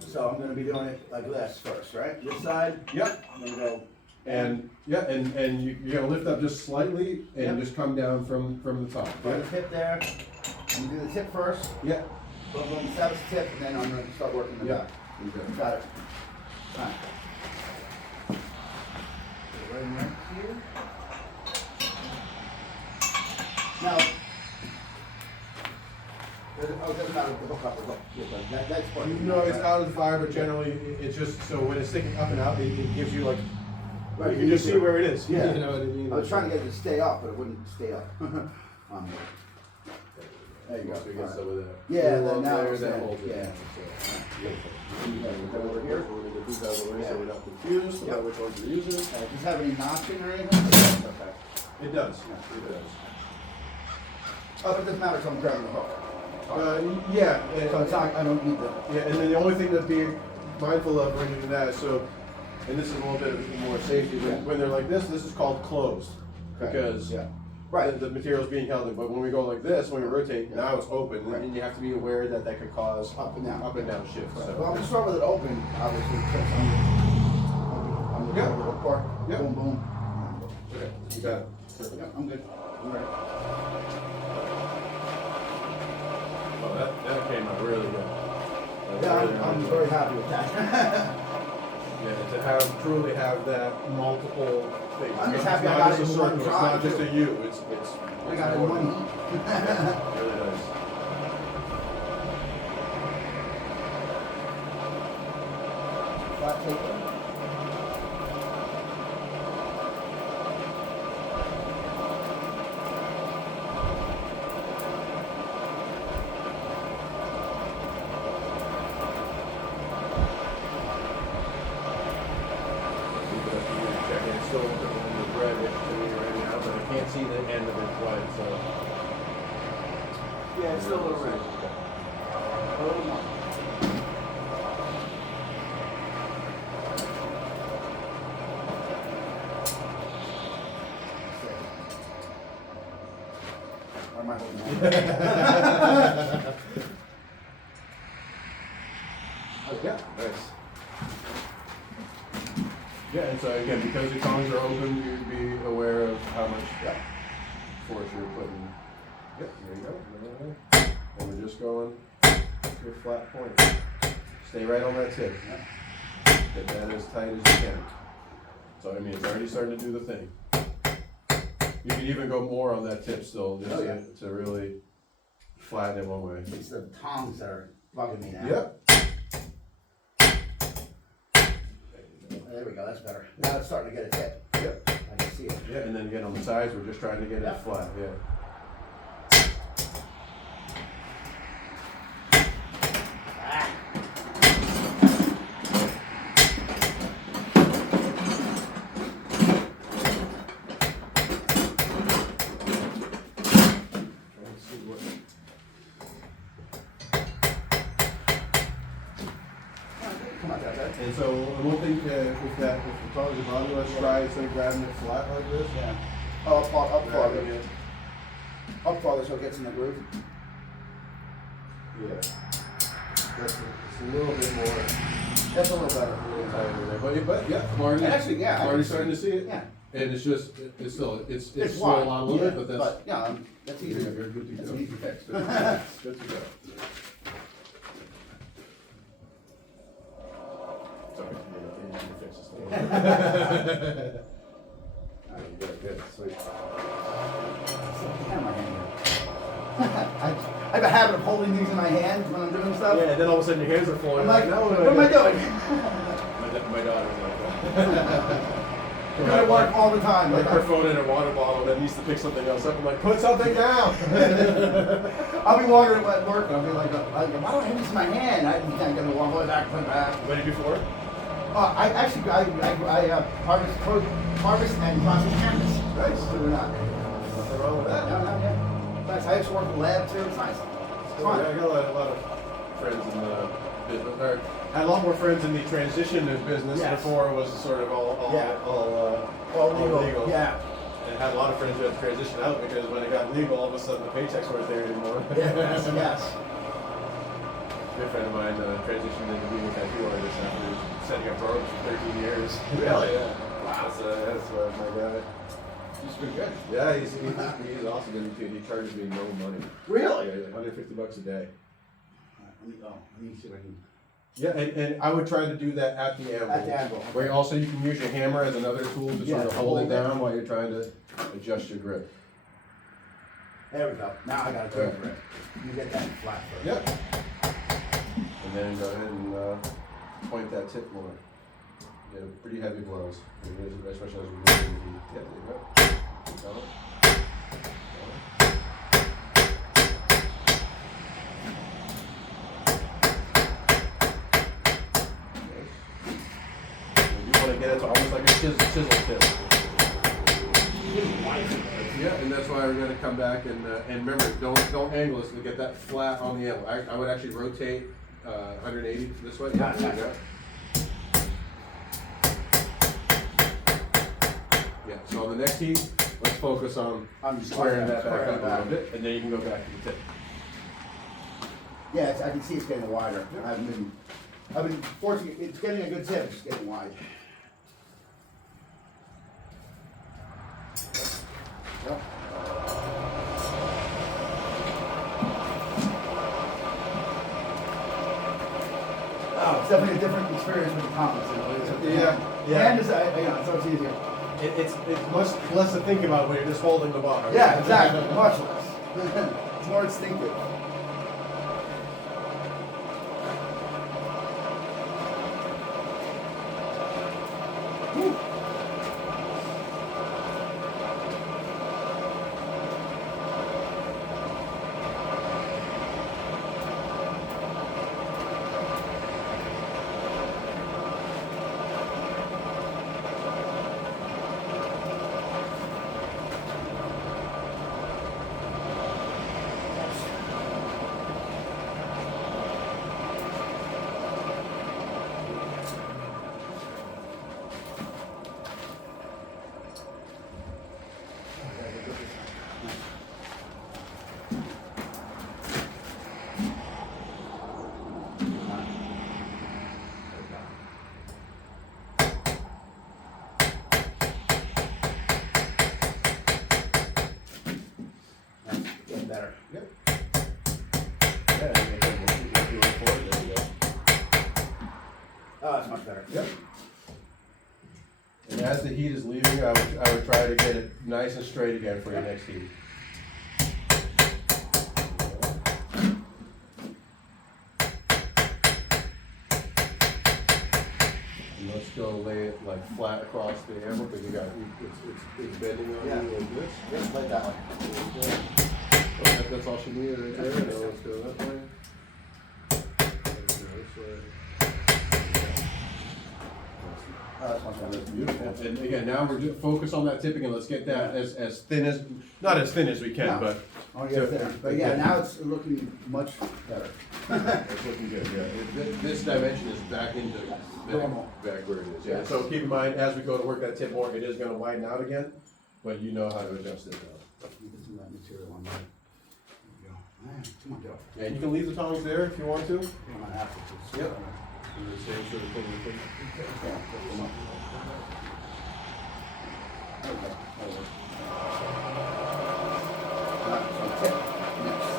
So I'm going to be doing it like this first, right? This side. Yep. I'm going to go. And you're gonna lift up just slightly and just come down from the top. Put the tip there. I'm going to do the tip first. Yeah. Boom, boom, establish the tip, and then I'm going to start working the back. Okay. Got it. All right. Right in right here. Now, it doesn't matter the hook up or hook. That's part. No, it's out of the fire, but generally it's just so when it's sticking up and out, it gives you like Right, you can just see where it is. Yeah. You know what I mean? I was trying to get it to stay up, but it wouldn't stay up. There you go. So you get some of that. Yeah, Glue then on now there, it's that there. holds it Yeah. down, so, beautiful. Over here, we're gonna get these out of the way so we're not confused about which ones we're using. Does this have any notching or anything? Okay. It does. It does. Oh, but it doesn't matter, so I'm grabbing the hook. Yeah. So it's not, I don't need the. Yeah, and then the only thing to be mindful of when you do that is and this is a little bit more safety, when they're like this is called closed. Okay. Because Right. the material's being held in, but when we go like this, when we rotate, now it's open, Right. and you have to be aware that that could cause Up and down. shifts. Right. So. Well, I'm gonna start with it open, obviously, because I'm gonna go with the hook part. Yeah. Boom, boom. Okay, you got it. Yeah, I'm good. I'm ready. Oh, that came out really good. Yeah, I'm very happy with that. Yeah, to truly have that multiple things. I'm just It's happy I not got just it a in one circle, it's try, not just too. a U, it's I got it in more one than- heat. It really does. Flat tape. It's still on the red to me right now, but I can't see the end of it quite, so. Yeah, it's still a little red. A little more. Or am I holding that? Yeah, nice. Yeah, and so again, because your tongues are open, you'd be aware of how much force you're putting. Yep, there you go. And we're just going to a flat point. Stay right on that tip. Get that as tight as you can. So I mean, it's already starting to do the thing. You can even go more on that tip still, just to really flatten it one way. It's the tongs that are bugging me now. Yep. There we go, that's better. Now it's starting to get a tip. Yep. I can see it. Yeah, and then again on the sides, we're just trying to get it flat. Yeah. Come on, Dad. And so one thing, if the tongues are bothering, let's try instead of grabbing it flat like this. Yeah. Oh, up farther. Grabbing it. Up farther so it gets in the groove. Yeah. It's a little bit more. That's a little better. A little tighter there. But yeah, I'm already, Actually, yeah, I'm already starting to see it. Yeah. And it's just, it's still, it's wide. swollen on a little bit, but that's. yeah, that's easy. You're good to That's go. an easy fix. Good to go. Sorry, you need to fix this thing. Alright, good, sweet. I have a habit of holding things in my hand when I'm doing stuff. Yeah, and then all of a sudden your hands are full. I'm You're like, now what am I doing? My daughter's like that. I go to work all the time. Like Like, her phone in a water bottle that needs to pick something else up. I'm like, put something down. I'll be walking at work and I'll be like, why do I have this in my hand? I'm gonna walk all the way back, put it back. Ready before? I actually, I harvest and process cannabis. Nice. Believe it or not. Nothing wrong with that. Yeah. Nice. I used to work in the lab too. It's nice. Cool. Yeah, I got a lot of friends in the business, or had a lot more friends in the transition business. Yes. Before it was sort of all legal. Yeah. And had a lot of friends who had to transition out because when it got legal, all of a sudden the paychecks weren't there anymore. Yes. Yes. A good friend of mine transitioned into being a tattoo artist after setting up robes for 13 years. Really? Yeah. Wow. That's my guy. He's pretty good. Yeah, he's awesome. And he charges me no money. Really? Yeah, $150 a day. Let me see if I can. Yeah, and I would try to do that at the anvil. At the anvil. Where also you can use your hammer as another tool to Yeah, sort of hold it down while you're trying to adjust your grip. There we go. Now I got it over it. You get that flat first. Yep. And then go ahead and point that tip more. Yeah, pretty heavy blows, especially as we move into the heat. Yeah, there you go. Keep going. Get it to almost like a chisel tip. Yeah, and that's why we're going to come back and remember, don't angle this to get that flat on the anvil. I would actually rotate 180 this way. Yeah, there you go. Yeah. So on the next heat, let's focus on squaring that back up a little bit, and then you can go back to the tip. Yeah, I can see it's getting wider. I've been forcing it. It's getting a good tip. It's getting wide. Yep. Oh, it's definitely a different experience with the comments. Yeah. And it's, so it's easier. It's much less to think about when you're just holding the bar. Yeah, exactly. Much less. It's more instinctive. Woo. Better. Yep. Yeah, and you can do it forward, there you go. Oh, that's much better. Yep. And as the heat is leaving, I would try to get it nice and straight again for your next heat. And let's go lay it like flat across the anvil because it's bending on you like this. Just like that one. That's all she needed right there. Now let's go that way. Oh, that's much better. That's beautiful. And again, now we're just focus on that tipping and let's get that as thin as, not as thin as we can, No. but. Oh, yeah, but yeah, now it's looking much better. It's looking good, yeah. This dimension is back into Normal. back where it is, yeah. Yes. So keep in mind, as we go to work that tip more, it is gonna widen out again, but you know how to adjust it now. You can see that material on there. There you go. Man, come on, Joe. Yeah, you can leave the tongs there if you want to. You might have to. Yep. Do the same sort of thing. Yeah, pick them up. There we go. Alright, so tip. Next.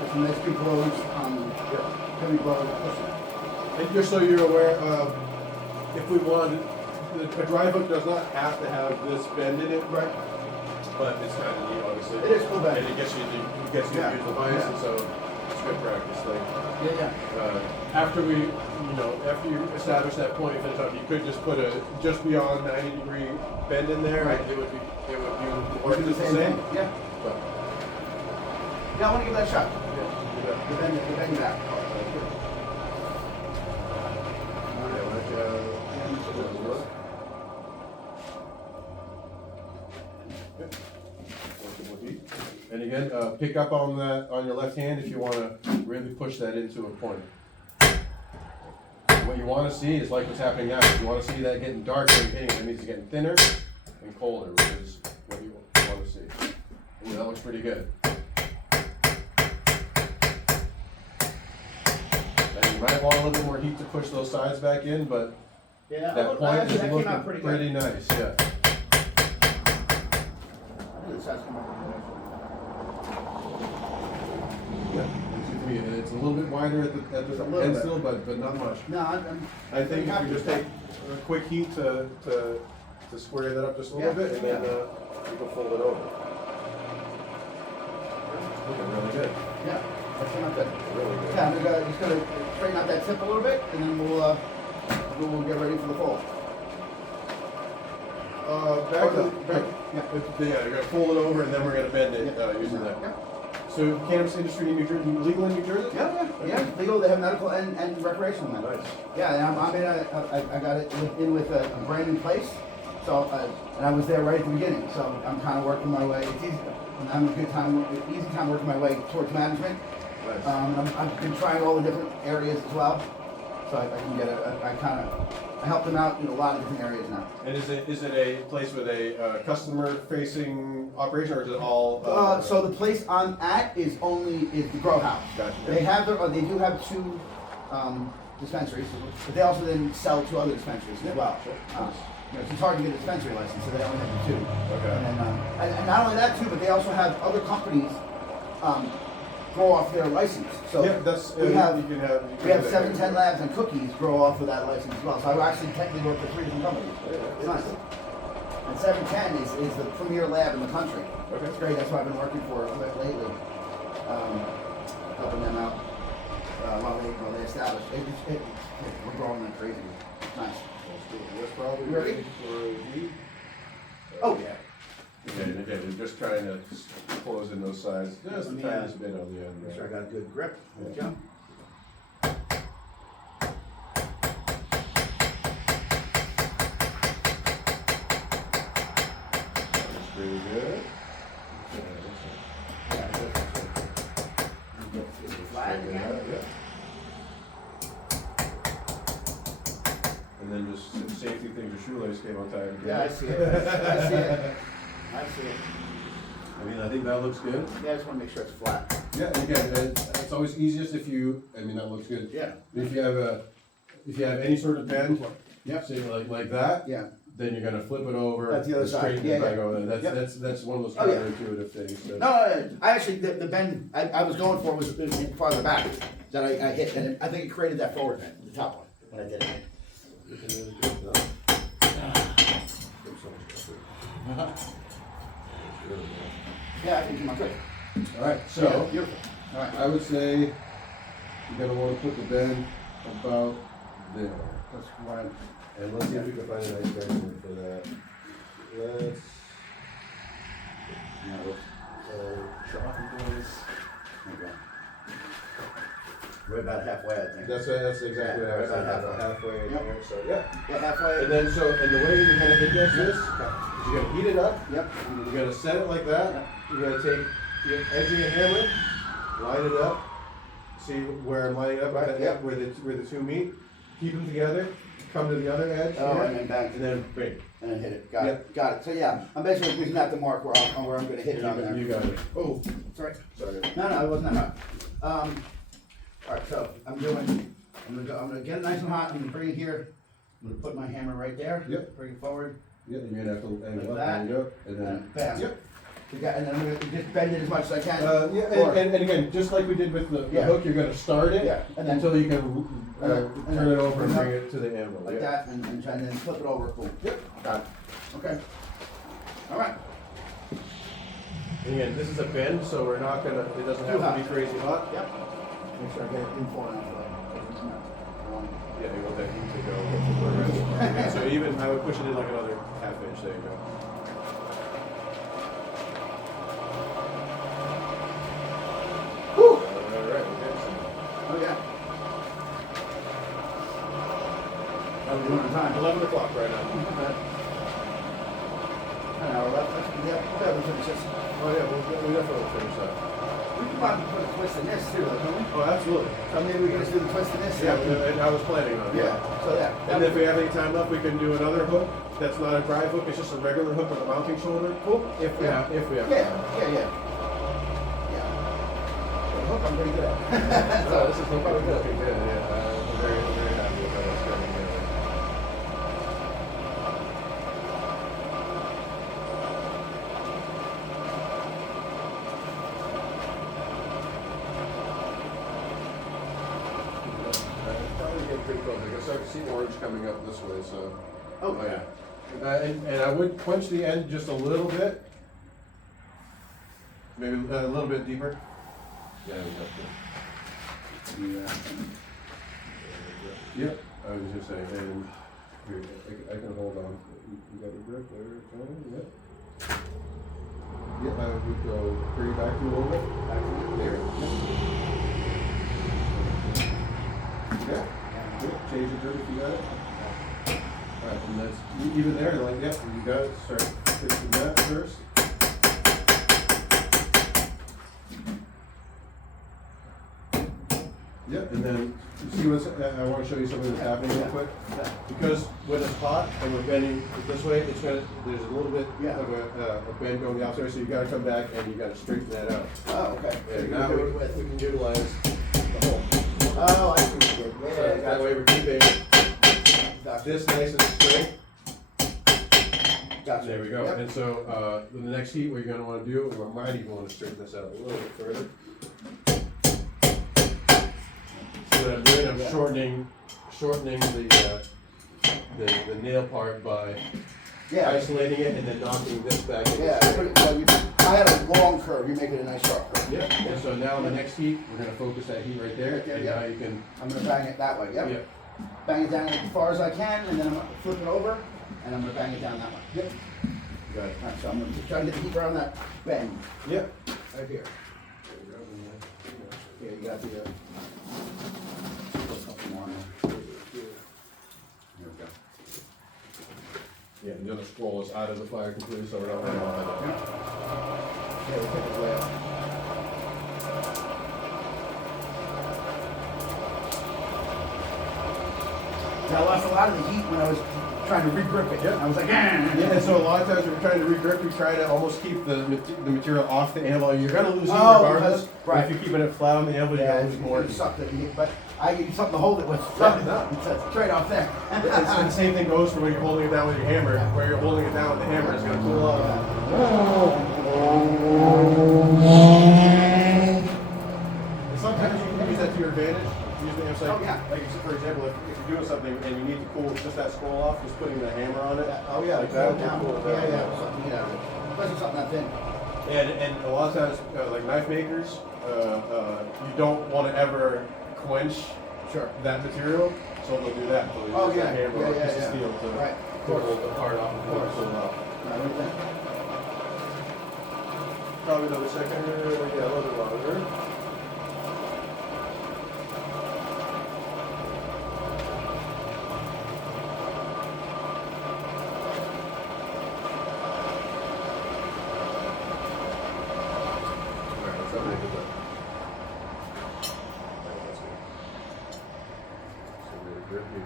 Put some nice big blows on heavy blows. Push it. And just so you're aware, if we wanted, a dry hook does not have to have this bend in it, Right. but it's kind of neat, obviously. It is cool bend. And it gets you to use the vise, and so it's good practice. Like, Yeah. after you establish that point, finish up, you could just put just beyond 90-degree bend in there, Right. and it would work Do just the same. Yeah. But, Yeah, I want to give that a shot. yeah, do that. The bend back. And again, pick up on that on your left hand if you want to really push that into a point. what you want to see is like what's happening now. You want to see that getting darker and hitting, that means it's getting thinner and colder, which is what you want to see. Ooh, that looks pretty good. And you might want a little bit more heat to push those sides back in, but Yeah, that point is that came looking out pretty pretty good. nice, yeah. I think the sides come out pretty nice. Yeah, it's a little bit wider at the little end bit. still, but not much. No, I think if you just take a quick heat to square that up just a little bit, and then you can fold it over. Looking really good. Yeah, that came out good. Really good. Yeah, I'm just gonna straighten out that tip a little bit, and then we'll get ready for the fold. Back Okay. yeah, you're gonna fold it over, and then we're gonna bend it using that. Yeah. So, cannabis industry in New Jersey, legal in New Jersey? Yeah, legal, they have medical and recreational now. Nice. Yeah, and I got it in with a brand new place, so, and I was there right at the beginning, so I'm kind of working my way, it's easy, I'm having a good time, easy time working my way towards management. Nice. I've been trying all the different areas as well, so I can get I help them out in a lot of different areas now. And is it a place with a customer-facing operation, or is it all? So the place I'm at is the grow house. Gotcha. They do have 2 dispensaries, but they also then sell to other dispensaries as well. Sure. It's hard to get a dispensary license, so they only have the 2. Okay. And not only that too, but they also have other companies grow off their license. So Yeah, that's we have you can have 710 Labs and Cookies grow off of that license as well. So I actually technically work for 3 different companies. It's nice. And 710 is the premier lab in the country. Okay. It's great. That's what I've been working for lately, helping them out while they establish. We're growing like crazy. Nice. That's probably You ready? for you. Oh yeah. Again, you're just trying to close in those sides just the tiniest bit on the end. Make sure I got a good grip. Yeah. Good job. That's pretty good. Flat again. And then just some safety things, your shoelace came on time. Yeah, I see it. I see it. I see it. I mean, I think that looks good. Yeah, I just want to make sure it's flat. Yeah, and again, it's always easiest if you, I mean, that looks good. Yeah. If you have any sort of bend, Yep. say like that, Yeah. then you're gonna flip it over. That's the other and side. straighten Yeah, it back yeah. over. Yep. That's one of those Oh, yeah. counterintuitive things. So. No, I actually, the bend I was going for was farther back that I hit, and I think it created that forward bend, the top one, when I did it. Yeah, I think I'm good. All right, Yeah, so beautiful. All right. I would say you're gonna want to put the bend about there. That's what I'm. And let's see if we can find a nice measurement for that. Let's There you go. We're about halfway, I think. that's exactly what I was About saying. Halfway in Yep. there. So yeah. Yeah, halfway. And then the way you're gonna hit this is you're gonna heat it up. Yep. You're gonna set it like that. Yep. You're gonna take your edge of your hammer, line it up. See where I'm lining up, Right, yep. where the 2 meet. Keep them together. Come to the other edge. Oh, here, and then back. and then bang. And then hit it. Got Yep. it. Got it. So yeah, I'm basically using that to mark where I'm going to hit it on there. You got it. Oh, Sorry. sorry. No, it wasn't that hot. All right, so I'm gonna get it nice and hot. I'm gonna bring it here. I'm gonna put my hammer right there. Yep. Bring it forward. Yeah, you're gonna have to angle Like up. that. There you go. And then. Bam. Yep. And then I'm gonna just bend it as much as I can. Yeah, Or- and again, just like we did with the Yeah. hook, you're gonna start it Yeah, and then- until you can and then- turn it over and and bring it to the anvil. like yeah. that, and try and then flip it over. Boom. Yep. Got it. Okay. All right. And again, this is a bend, so we're not gonna. It doesn't have to be crazy hot. Yep. Make sure I get it in full enough. Yeah, you want that heat to go. So even I would push it in like another half inch. There you go. Whew. All right. Okay. Oh yeah. How we doing on time? 11 o'clock right now. An hour left. Yeah. Okay, we'll finish this. Oh yeah, we definitely will finish that. We can probably put a twist in this too, like, don't we? Oh, absolutely. So maybe we can just do the twist in this. Yeah, and I was planning on it. Yeah, so yeah. And if we have any time left, we can do another hook. That's not a drive hook, it's just a regular hook with a mounting shoulder. Cool. If we have. Yeah. Hook I'm pretty good at. So this is probably good. Yeah, I'm very happy with how it's going together. Probably getting pretty close. I can start to see orange coming up this way, so. Oh yeah. And I would quench the end just a little bit. Maybe a little bit deeper. Yeah, we got that. Yep, I was just saying, and here, I can hold on. You got the grip there, Tony? Yep. Yep, I would go, bring it back to you a little bit. Back to you. There. Yep. Good. Change the grip if you got it. Alright, and that's even there, like, yep, you got it. Start fixing that first. Yep, and then you see what's, I want to show you something that's happening real quick. Because when it's hot and we're bending it this way, it's gonna, there's a little bit of a bend going the opposite way, so you gotta come back and you gotta straighten that out. Oh, okay. And now we can utilize the hole. Oh, I see. So that way we're keeping this nice and straight. Gotcha. There we go. Yep. And so, the next heat, what you're gonna wanna do, or might even wanna straighten this out a little bit further. So what I'm doing, I'm shortening the nail part by isolating it and then knocking this back in. Yeah, I had a long curve, you make it a nice sharp curve. Yep, and so now in the next heat, we're gonna focus that heat right there, and now you can. I'm gonna bang it that way, yep. Bang it down as far as I can, and then I'm gonna flip it over, and I'm gonna bang it down that way. Yep. Got it. Alright, so I'm gonna just try to get the heat around that bend. Yep. Right here. Here, you got the, put a couple more in there. There we go. Yeah, and the other scroll is out of the fire completely, so we're not running off of it. Yeah, we'll take it away. I lost a lot of the heat when I was trying to re-grip it. Yep. I was like, Yeah, and so a lot of times when you're trying to re-grip, you try to almost keep the material off the anvil. You're gonna lose heat regardless. Because, right. If you're keeping it flat on the anvil, you're gonna lose more. But I need something to hold it with. Yeah, no. It's a trade-off there. And so the same thing goes for when you're holding it down with your hammer. Where you're holding it down with the hammer, it's gonna cool off. And sometimes you can use that to your advantage. Usually, it's like for example, if you're doing something and you need to cool just that scroll off, just putting the hammer on it. Oh yeah, like that. down. Cool it down. Something, especially something that thin. And a lot of times, like knife makers, you don't want to ever quench that material, so they'll do that. They'll use that hammer or a piece of steel to hold the part off and pull it off. Probably another second, yeah, a little bit longer.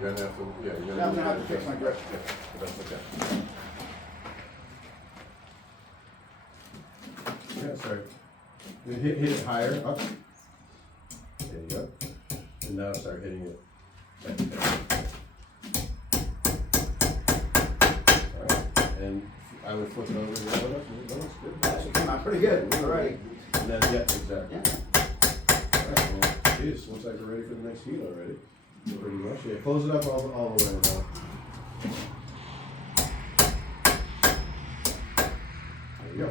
You're gonna have to, I'm gonna have to fix my grip. Yeah, but that's okay. Yeah, sorry. Hit it higher, up. There you go. And now start hitting it. Alright, and I would flip it over the other. That looks good. Actually came out pretty good. All right. And then, exactly. Yeah. Alright, well, geez, looks like we're ready for the next heat already. Pretty much, yeah. Close it up all the way now. There you go.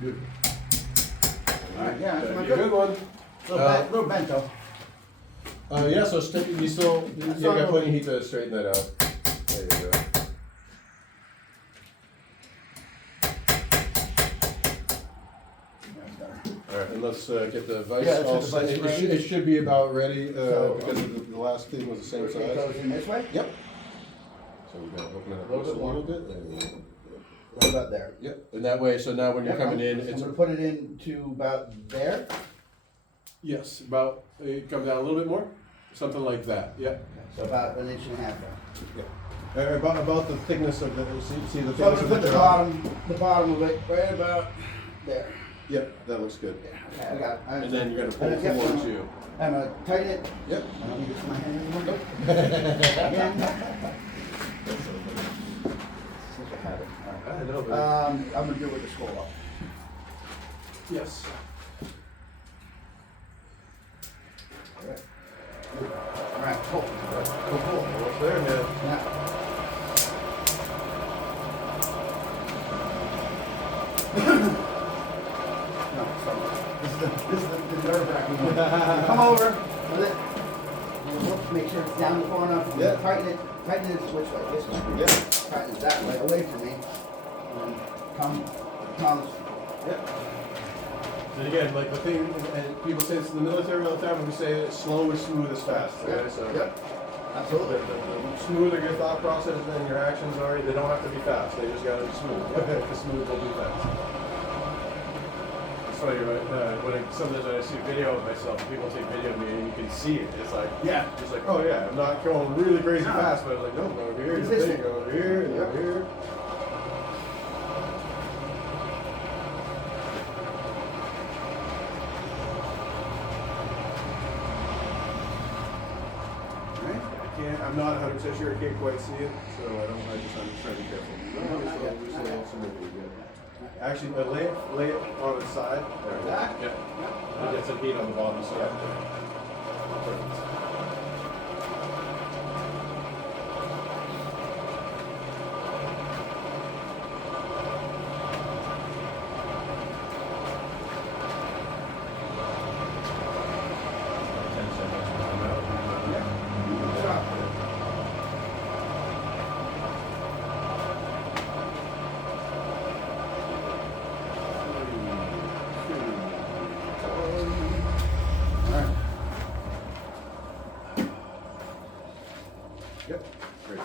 Good. Alright, yeah, that's my Good one. Little bent though. Yeah, so you still, you got plenty of heat to straighten that out. There you go. Alright, and let's get the vise all set. It should be about ready, because the last thing was the same size. It goes in this way? Yep. So we're gonna open it up just a little bit. There we go. What about there? Yep, and that way, so now when you're coming in, I'm it's, gonna put it into about there. Yes, about, come down a little bit more, something like that, yeah. So about an inch and a half down. Yeah. About the thickness of the, see the So I'm thickness gonna of put the bottom of it right about there. Yep, that looks good. Okay, I got it. And then you're gonna pull towards you. I'm gonna tighten it. Yep. I don't need this in my hand anymore. Again. Such a habit. All I know, but. right. I'm gonna do it with the scroll up. Yes. All right, cool. Cool. What's there, man? Now. No, sorry. This is the nerve-wracking one. Come over with it. And look, make sure it's down far enough. Yeah. Tighten it which way? This way. Yeah. Tighten it that way, away from me. And come. Yep. And again, like the thing, and people say this in the military all the time, when we say it's slow is smooth is fast. Okay? So Yep. Absolutely. the smoother your thought process and your actions are, they don't have to be fast. They just gotta be smooth. The smooth will be fast. It's funny, right? Sometimes when I see a video of myself, people take video of me and you can see it. It's like, Yeah. it's like, oh yeah, I'm not going really crazy fast, but like, no, go over here, Consistent. go over here, go over here. I'm not 100% sure. I can't quite see it, so I'm just trying to be careful. Just a little smoothly, yeah. Actually, lay it on its side. There. That? Yeah. And get some heat on the bottom side. Perfect. Yep. Great.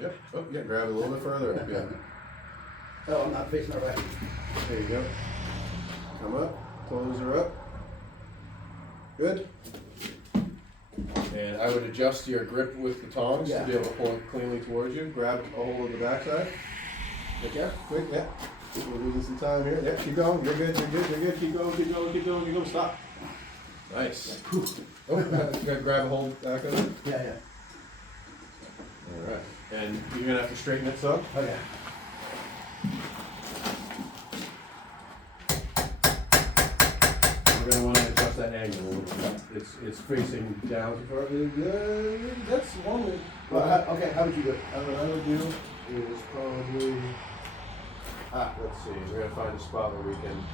Yep. Oh, yeah. Grab it a little bit further. Yeah. Oh, I'm not facing our way. There you go. Come up. Toes are up. Good. And I would adjust your grip with the tongs to be able to pull it cleanly towards you. Grab a hold of the backside. Take care. Quick. Yeah. We're losing some time here. Yeah. Keep going. You're good. You're good. You're good. Keep going. Keep going. Keep going. Keep going. Stop. Nice. Oh, you gotta grab a hold back of it. Yeah, yeah. All right. And you're gonna have to straighten it some. Oh, yeah. We're gonna want to adjust that angle a little bit. It's facing down too far. That's one way. Well, okay, how would you do it? What I would do is probably. Let's see. We're gonna find a spot where we can.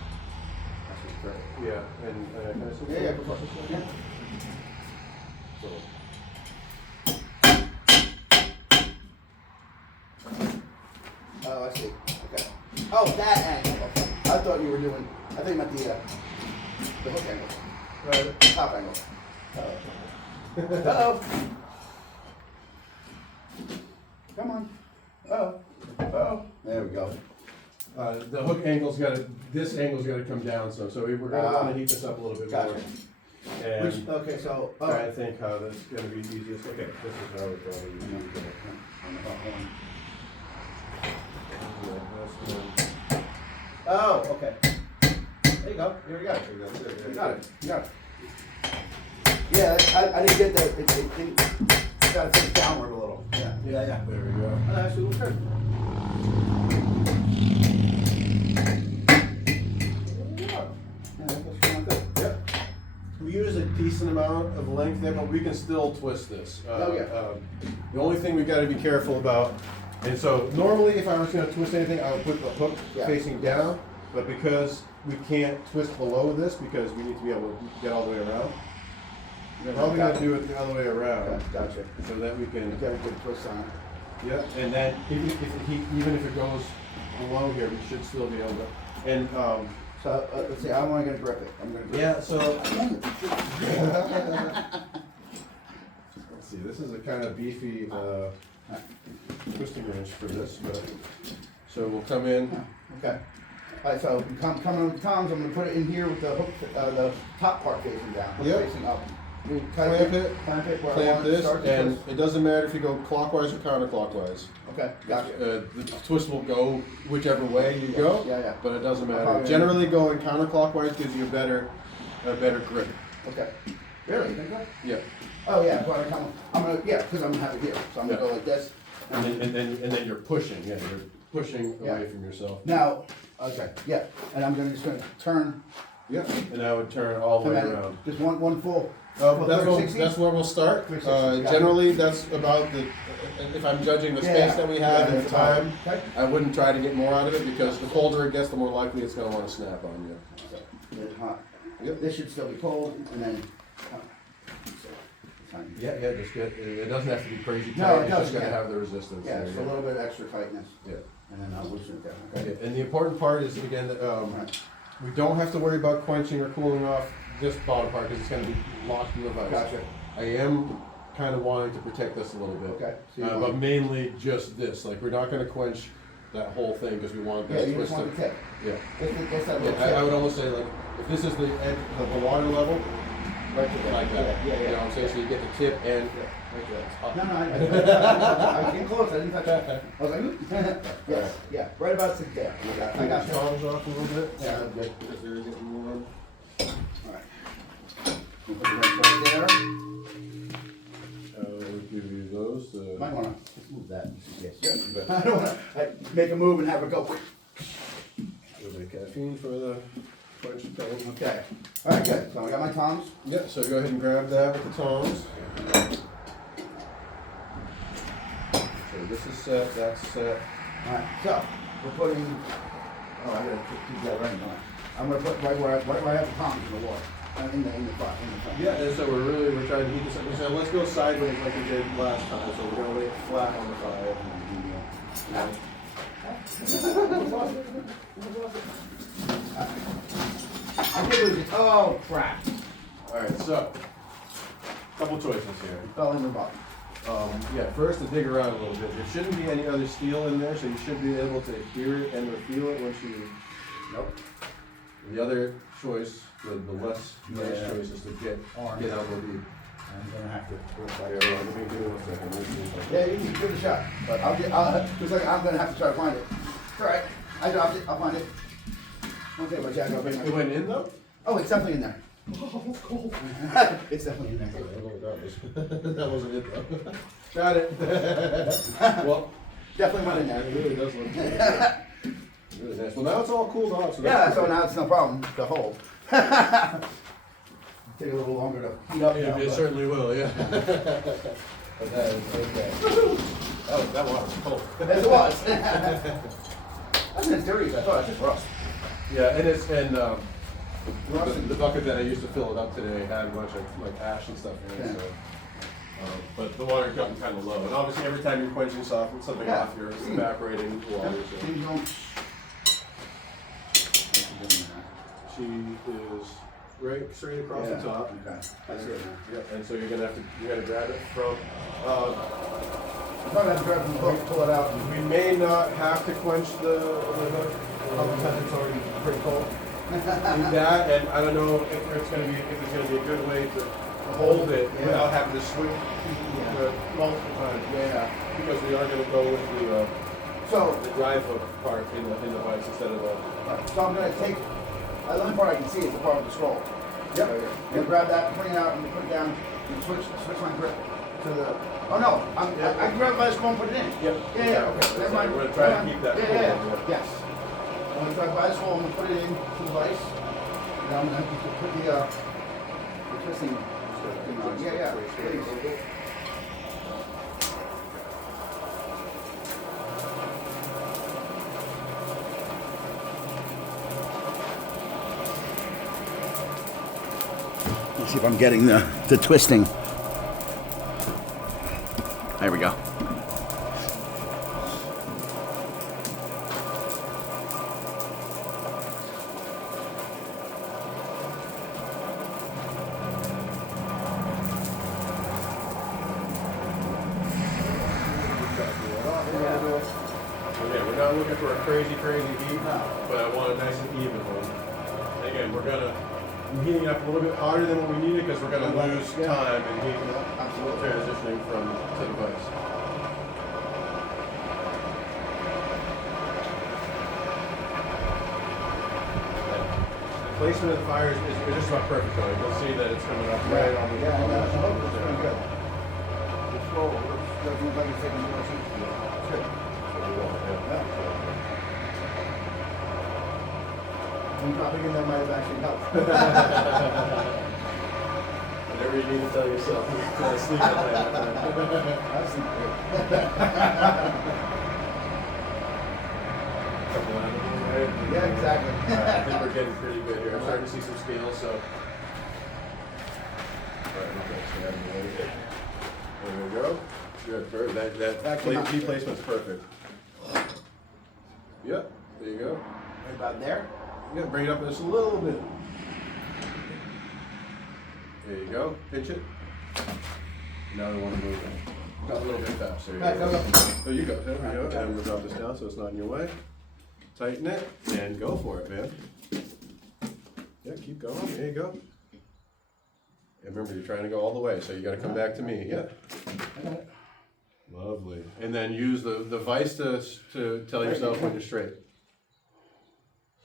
Yeah, and can I see? Yeah, go for it. Yeah. So, Oh, I see. Okay. Oh, that angle. Okay. I thought you were doing. I think you meant the hook angle. right. Top angle. Uh-oh. Uh-oh. Come on. Uh-oh. Uh-oh. There we go. The hook angle's this angle's gotta come down some, so we're gonna wanna heat this up a little bit more. Gotcha. And Which, okay, so. try to think how that's gonna be easiest. Okay, this is how it's going to be. On the hot one. Yeah, that's good. Oh, okay. There you go. There you go. Okay, that's it. You got it. You got it. Yeah, I didn't get that. It got to face downward a little. Yeah. Yeah, yeah. There we go. Oh, that actually looks good. Yeah, that's going good. Yep. We use a decent amount of length there, but we can still twist this. Oh, yeah. The only thing we've got to be careful about, and so normally if I was going to twist anything, I would put the hook facing down, but because we can't twist below this because we need to be able to get all the way around, we're probably going to do it the other way around. Okay, gotcha. So that we can Get a good twist on it. yeah, and then even if it goes below here, we should still be able to. And So let's see. I'm only going to grip it. I'm going to grip yeah, it. so let's see. This is a kind of beefy twisting wrench for this, but so we'll come in. Okay. Alright, so coming with the tongs, I'm gonna put it in here with the hook, the top part facing down, Yep. facing up. Clamp it, Clamp it where I clamp want it to this, start. and it doesn't matter if you go clockwise or counterclockwise. Okay, gotcha. The twist will go whichever way you go, Yeah. but it doesn't matter. Probably- Generally, going counterclockwise gives you a better grip. Okay. Really? You think so? Yeah. Oh yeah, but I'm gonna, yeah, because I'm gonna have it here, so I'm gonna Yeah. go like this. And then you're pushing. Yeah, you're pushing Yeah. away from yourself. Now, okay, yeah, and I'm just gonna turn. Yep. And I would turn all the way turn that- around. Just one full. That's, full where, 360? that's where we'll start. 360, got it. Generally, that's about the. If I'm judging the space that we have and the that's about it. time, Okay. I wouldn't try to get more out of it because the colder it gets, the more likely it's going to want to snap on you. So, it's hot. Yep. This should still be cold, and then. Fine. Yeah, just get. It doesn't have to be crazy tight. No, it it's just doesn't, got to yeah. have the resistance. Yeah, There just you a go. little bit extra tightness, Yeah. and then I'll loosen it down. Okay. Okay. And the important part is again that Right. we don't have to worry about quenching or cooling off this bottom part because it's going to be locked in the vise. Gotcha. I am kind of wanting to protect this a little bit. Okay. So you But want- mainly just this. Like we're not going to quench that whole thing because we want Yeah, that you just twist want to. the tip. Yeah. Get that little Yeah, tip. I would almost say like if this is the edge of the water level, Right to there. like that. Yeah. You know what I'm saying? So you get the tip and right there. Up. No, I came close, I didn't touch it. I was like, oop. Yes, yeah, right about six there. I got the you. tongs off a little bit. Yeah. Because they're getting warm. Alright. We'll put it right there. We'll give you those. Might wanna just move that. Yes. Yeah, you bet. I don't wanna make a move and have it go quick. A little bit of caffeine for the quench thing. Okay. Alright, good. So I got my tongs. Yeah, so go ahead and grab that with the tongs. So this is set, that's set. Alright, so we're putting, oh, I gotta keep that right now. I'm gonna put right where I have the tongs in the water, in the pot, in the pot. Yeah, and so we're trying to heat this up. We said let's go sideways like we did last time. So we're gonna lay it flat on the fire. I did lose it. Oh, crap. All right, so couple choices here. Fell in the bottom. Yeah, first to dig around a little bit. There shouldn't be any other steel in there, so you should be able to hear it and or feel it once you. Nope. The other choice, the less nice Yeah. choice, is to get out more deep. I'm gonna have to. Here, let me give it 1 second. Let me see if I can- Yeah, you can give it a shot, but looks like I'm gonna have to try to find it. It's all right. I dropped it. I'll find it. Okay, but Jack, I'll bring It it. went in though? Oh, it's definitely in there. Oh, it's cold. It's definitely in there. That wasn't it though. Got it. Well, Definitely went in it there. really does look good. Really nice. Well, now it's all cooled off. So Yeah, that's so great. now it's no problem to hold. Take a little longer to heat up. Yeah, now, it but- certainly will, yeah. But that is okay. That water was cold. Yes, it was. That's mysterious. I thought it's just rust. Yeah, it is, and Rust. the bucket that I used to fill it up today had a bunch of like ash and stuff in it, Yeah. so. But the water gotten kind of low, and obviously every time you're quenching something Yeah. off, you're evaporating the water, so. Things don't- She is right straight across Yeah, the top. Okay, I see it now. Yep, and so you're gonna grab it from, I'm probably have to grab from the hook, pull it out, and we may not have to quench the hook. because it's already pretty cold. That, and I don't know if it's gonna be a good way to hold it Yeah. without having to swing Yeah. multiple times. Yeah. Because we are gonna go with So, the drive hook part in the vise instead of the. so I'm gonna take, the only part I can see is the part of the scroll. Yep. I'm gonna grab that, bring it out, and put it down, and switch my grip to the, oh no, I can grab it by the scroll and put it in. Yep. Yeah, okay, never mind. We're gonna try to Never keep mind. that Yeah, cool. yes. I'm gonna grab it by the scroll, I'm gonna put it in to the vise, and I'm gonna put the twisting thing on. Yeah, please. Let's see if I'm getting the twisting. There we go. Okay, we're now not looking for a crazy heat, No. but I want a nice and even one. And again, we're heating up a little bit harder than what we needed because we're gonna lose time in heating up, Absolutely. transitioning from to the vise. Placement of the fire is just about perfect on it. You'll see that it's coming up right on the That's pretty good. It's slow. It doesn't look like it's taking more heat. It's good. Yeah. I'm probably thinking that might have actually helped. Whatever you need to tell yourself, you sleep at night. I sleep good. Yeah, exactly. I think we're getting pretty good here. I'm starting to see some scales, so. There we go. Good, perfect. That heat placement's perfect. Yep, there you go. Right about there. Yeah, bring it up just a little bit. There you go. Pinch it. Now we want to move it. Got a little bit faster. Right, go. There you go. There we go. And we'll drop this down so it's not in your way. Tighten it and go for it, man. Yeah, keep going. There you go. And remember, you're trying to go all the way, so you got to come back to me. Yeah. I got it. Lovely. And then use the vise to tell yourself when you're straight.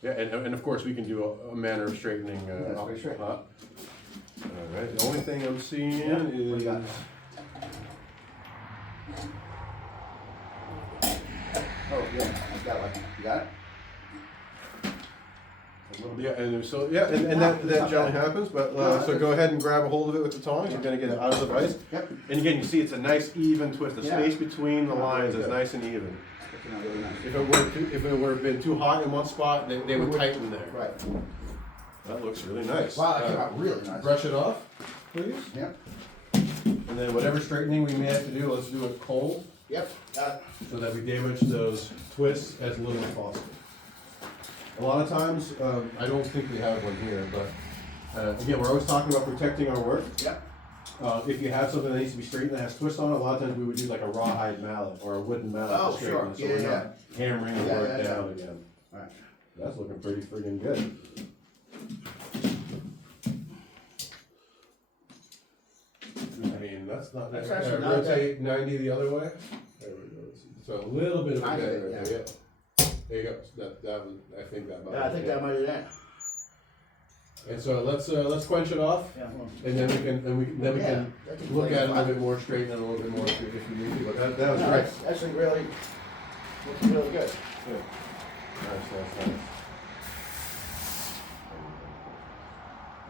Yeah, and of course we can do a manner of straightening. That's very straight. All right. The only thing I'm seeing What do is. you got? Oh yeah, I got one. You got it? Yeah, and that generally happens, but so go ahead and grab a hold of it with the tongs. You're going to get it out of the vise. Yep. And again, you see it's a nice even twist. The Yeah. space between the lines is good. nice and even. Looking out really nice. If it were been too hot in one spot, they would tighten there. Right. That looks really nice. Wow, that came out really nice. Brush it off, please. Yep. And then whatever straightening we may have to do, let's do it cold Yep. Got it. so that we damage those twists as little as possible. A lot of times, I don't think we have one here, but again, we're always talking about protecting our work. Yep. If you have something that needs to be straightened that has twists on it, a lot of times we would do like a rawhide mallet or a wooden mallet Oh, to straighten sure. it, so Yeah, we're yeah. not hammering the Yeah, work yeah, yeah. down again. Alright. That's looking pretty friggin' good. I mean, that's not, That's actually not rotate 90 the other way. There we go. So a little bit of a Tiny bend bit, right there, yeah. There you go. That was, I think that might Yeah, I think that might be that. And so let's quench it off, Yeah. Hold on. and then we can Yeah, that can look play at it a little fine. bit more, straighten it a little bit more if you need to. But that was No, great. it's actually really looks really good. Good. Nice.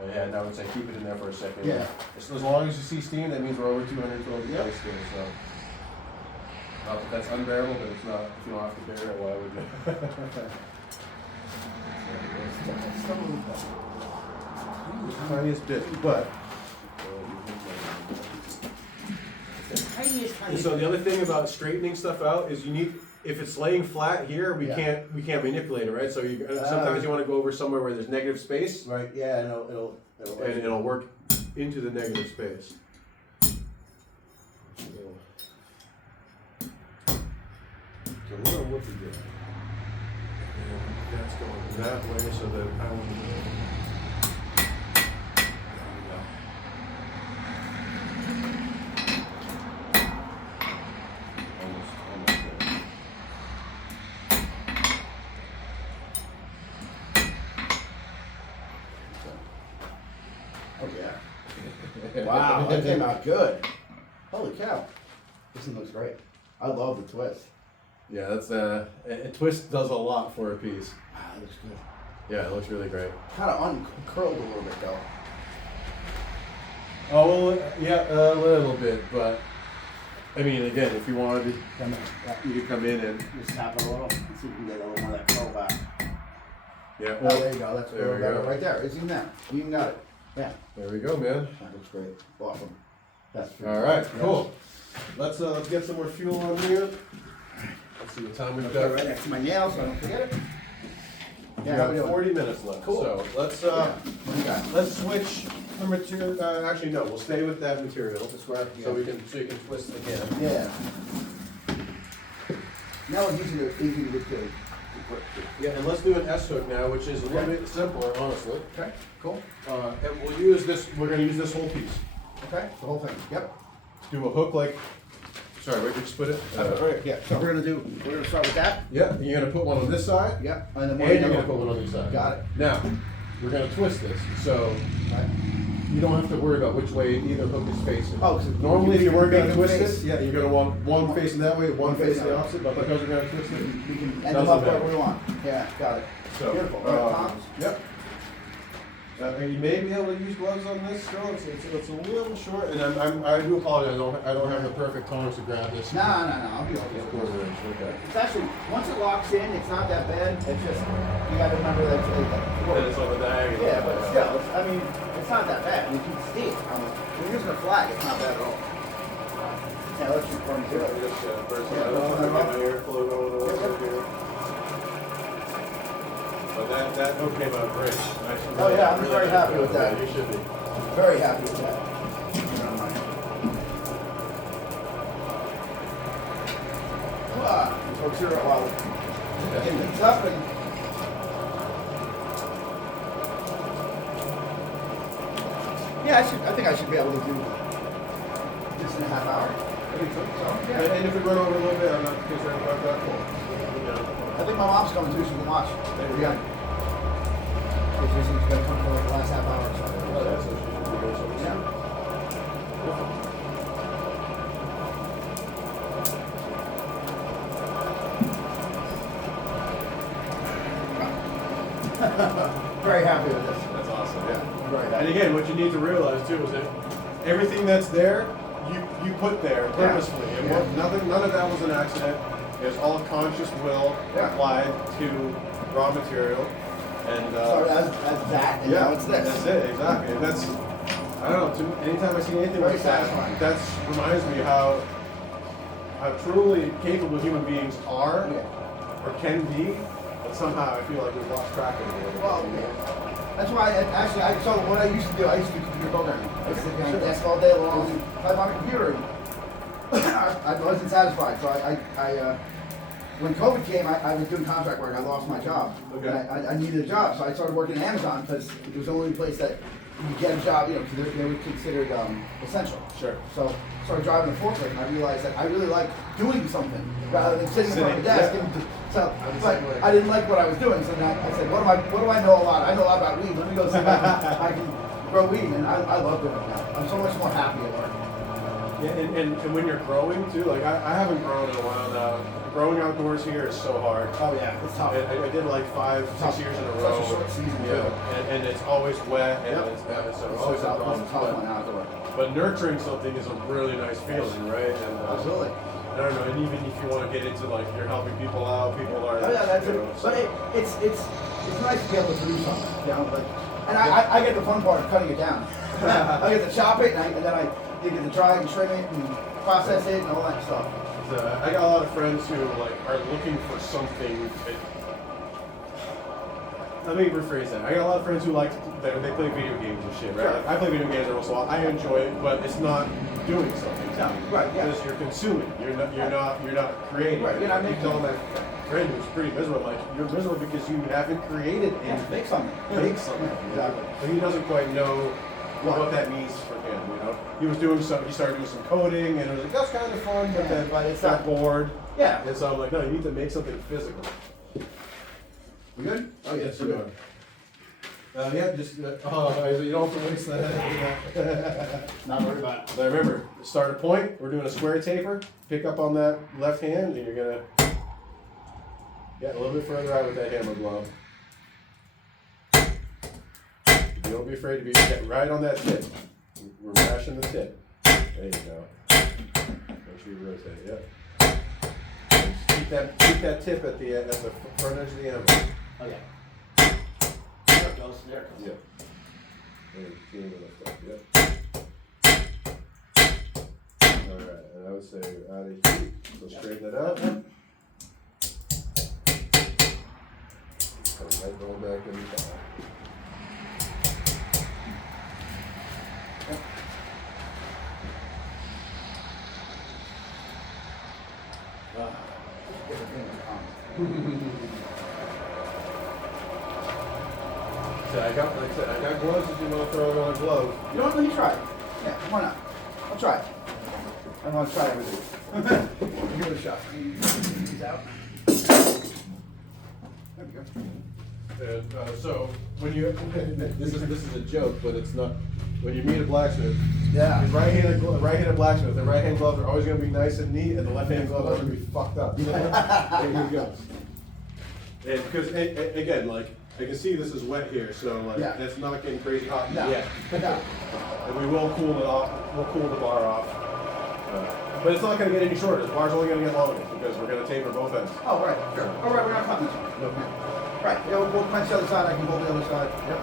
Yeah, and I would say keep it in there for a second. Yeah. As long as you see steam, that means we're over 212 degrees Yep. still. So not that that's unbearable, but it's not. If you don't have to bear it, why would you? Tiniest bit, but. And so the other thing about straightening stuff out is you need, if it's laying flat here, we Yeah. can't manipulate it, right? So you sometimes you want to go over somewhere where there's negative space, Right. Yeah. And and it'll work into the negative space. So what are we doing? And that's going that way so that I will. Almost there. Oh yeah. Wow, that came out good. Holy cow. This one looks great. I love the twist. Yeah, that's a twist does a lot for a piece. Wow, that looks good. Yeah, it looks really great. Kind of uncurled a little bit though. Oh, well, yeah, a little bit, but I mean, again, if you wanted to, Come in. Yeah. you could come in and Just tap it a little. See if we can get a little more of that curl back. yeah. Oh, there you go. That's There we go. right there. It's even there. You even got it. Yeah. There we go, man. That looks great. Awesome. That's All right, cool. Let's get some more fuel on here. Let's see what time we've Got it got. right next to my nail, so I don't forget it. We Yeah, how we got doing? 40 minutes left. Cool. So let's What do you got? let's switch the material. Actually, no, we'll stay with that material. That's right. So you can twist again. Yeah. Now it's easy to get to work too. Yeah, and let's do an S hook now, which is a little bit simpler, honestly. Okay, cool. And we'll use this, we're gonna use this whole piece. Okay, the whole thing, yep. Do a hook like, sorry, wait, we just put it? Right, yeah, so we're gonna start with that. Yeah, you're gonna put one on this side. Yep. And And then you're gonna put one on this side. Got it. Now, we're gonna twist this, so Right. you don't have to worry about which way either hook is facing. Oh, so normally if you weren't make gonna them twist face. it, yeah, you're gonna want one facing that way, one facing the that way. opposite, but because we're gonna twist it, We can end them doesn't up matter. wherever we want. Yeah, got it. So, Beautiful. All right, Toms? Yep. You may be able to use gloves on this still, it's a little short, and I do apologize, I don't have the perfect tolerance to grab this. No, I'll be okay. Okay. It's actually, once it locks in, it's not that bad. It's just, you gotta remember that Then it's on the diagonal. yeah, but still, it's not that bad. You can see it. When you're using a flag, it's not bad at all. Yeah, let's just run through it. Just, first, Yeah, I don't let's have run my airflow going on over here. But that hook came out great. Oh, yeah, I'm very happy with that. Yeah, you should be. Very happy with that. Folks here, while getting things up and yeah, I think I should be able to do this in a half hour. So, yeah. And if we run over a little bit, I'm not concerned about that. Cool. I think my mom's coming too, so we can watch. There we go. If she's gonna come for like the last half hour or so. Oh, that's what she should be doing, so Yeah. Very happy with this. That's awesome, yeah. Very And happy. again, what you need to realize too is that everything that's there, you put there purposefully. And none of that was an accident. It was all conscious will applied to raw material. And So as that, and now it's this. That's it, exactly. And that's, I don't know, anytime I see anything Very like that, satisfying. that reminds me how truly capable human beings are or can be, but somehow I feel like we've lost track of it a little bit. Well, that's why so what I used to do, I used to do computer programming. I used to sit behind a desk all day long, type on a computer. I wasn't satisfied, so when COVID came, I was doing contract work. I lost my job. Okay. And I needed a job, so I started working at Amazon because it was the only place that you could get a job, because they were considered essential. Sure. So I started driving a forklift, and I realized that I really like doing something rather than sitting in front of a desk. But I didn't like what I was doing, so then I said, what do I know a lot? I know a lot about weed. Let me go see if I can grow weed, and I love doing it now. I'm so much more happy at work. Yeah, and when you're growing too, like I haven't grown in a while now. Growing outdoors here is so hard. Oh yeah, it's tough. I did like 5-6 years in a row. Such a short season too. And it's always wet and Yep. it's It's always a tough problem. one outdoor. But nurturing something is a really nice feeling, right? And Absolutely. I don't know, and even if you want to get into like you're helping people out, people are. Oh yeah, that's you it. know, But it's nice to be able to do something. And I get the fun part of cutting it down. I get to chop it, and then I get to dry it and trim it and process it and all that stuff. I got a lot of friends who like are looking for something. Let me rephrase that. I got a lot of friends who like they play video games and shit, right? Sure. Like, I play video games every once in a while. I enjoy it, but it's not doing something. No, right, yeah. Because you're consuming. You're not creating. Right, you're not making You tell my friend who's pretty miserable, like you're miserable because you haven't created anything. Make something. Make something. Exactly. But he doesn't quite know what that means for him, He was doing he started doing some coding, and it was like, that's kind of fun, but then it's got bored. Yeah. And so I'm like, no, you need to make something physical. We good? Oh, yes, we're good. Yeah, just, you don't have to waste that. Not worried about it. Now remember, start a point, we're doing a square taper, pick up on that left hand, and you're gonna get a little bit further out with that hammer glove. Don't be afraid to get right on that tip. We're mashing the tip. There you go. Make sure you rotate, yeah. And just keep that tip at the front edge of the hammer. Oh yeah. There it goes. There it goes. Yeah. And feel the lift up, yeah. Alright, and I would say out of heat. So straighten it out. Come right going back in the top. So I got, like I said, I got gloves if you want to throw it on a glove. You know what? Let me try it. Yeah, why not? I'll try it. I want to try everything. Give it a shot. These out. There we go. And so when you this is a joke, but it's not. When you meet a blacksmith, Yeah. his right-handed blacksmith, the right-hand gloves are always going to be nice and neat, and the left-hand gloves are going to be fucked up. There you go. And because again, like I can see this is wet here, so like it's not getting crazy hot yet. No. And we will cool it off. We'll cool the bar off. But it's not going to get any shorter. The bar's only going to get longer because we're going to taper both ends. Oh, right, sure. Oh, right, we're not cutting this one. Okay. Right, yeah, we'll punch the other side, I can hold the other side. Yep.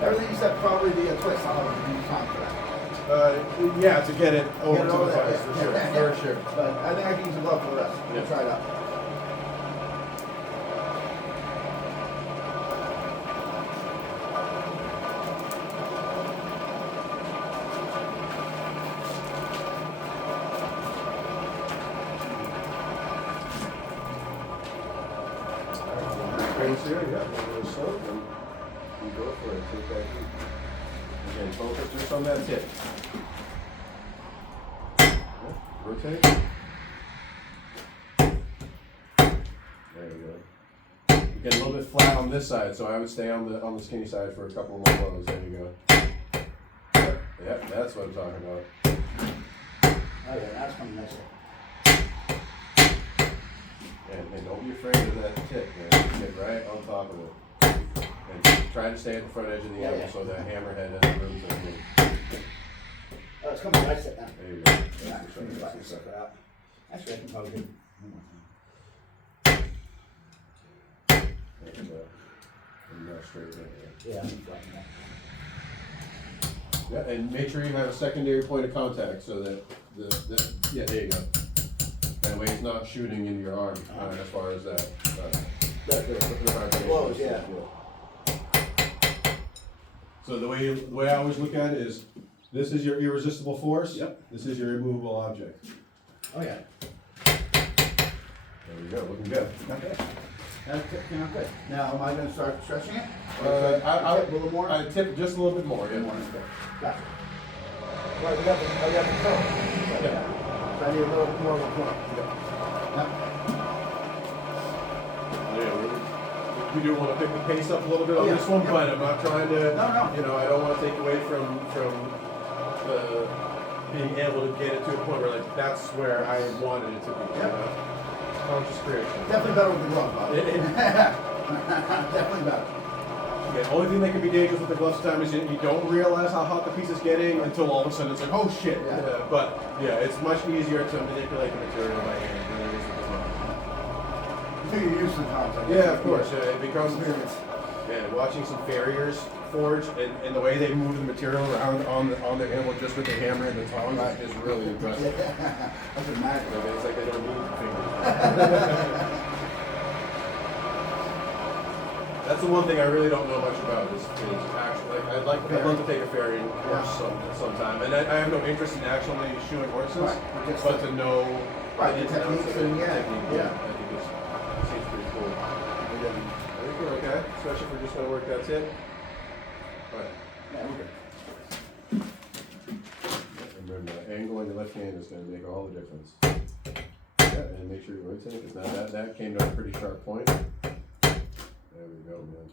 Everything except probably the twist, I'll have to use time for that. Yeah, to get it over to the there, fires, for sure. For sure. But I think I can use a glove for the rest. We'll try it out. Here, yeah, a little soap, and you go for it. Take that heat. Again, focus just on that tip. Yeah, rotate. There you go. You get a little bit flat on this side, so I would stay on the skinny side for a couple more blows. There you go. Yep, that's what I'm talking about. Oh yeah, that's coming nice. And don't be afraid of that tip, man. Get right on top of it. And try to stay at the front edge of the anvil so that hammerhead has room to move. Oh, it's coming nice now. There you go. Yeah, That's the let me shot. suck it out. Actually, I can probably do one more And straight in here. time. Yeah, I'm flattening that. Yeah, and make sure you have a secondary point of contact so that yeah, there you go. That way it's not shooting into your arm as far as that. The blows, yeah. So the way I always look at it is, this is your irresistible force. Yep. This is your immovable object. Oh yeah. There we go, looking good. Okay. That came out good. Now, am I going to start stretching it? I a little more? I tip just a little bit more. Yeah. Gotcha. Right, we got the curl. Yeah. So I need a little more of a curl. Yeah, we do want to pick the pace up a little bit on this one, but I'm not trying to. No. You know, I don't want to take away from being able to get it to a point where like that's where I wanted it to be. Yep. Conscious creation. Definitely better with the glove, Bob. Definitely better. The only thing that can be dangerous with the gloves sometimes is you don't realize how hot the piece is getting until all of a sudden it's like, oh shit. Yeah. But yeah, it's much easier to manipulate the material by hand than it is with the glove. Until you're used to the contact. Yeah, of course. It becomes Experience. watching some farriers forge and the way they move the material around on the anvil just with the hammer and the tongs is really impressive. That's a magic. It's like they don't need fingers. That's the one thing I really don't know much about is actually, I'd love to take a farrier course sometime, and I have no interest in actually shoeing horses, but to know the techniques and I think it seems pretty cool. I think we're okay, especially if we're just gonna work that tip. Right. Yeah, we're good. Remember, the angle on your left hand is gonna make all the difference. Yeah, and make sure you rotate, because now that came to a pretty sharp point. There we go, man.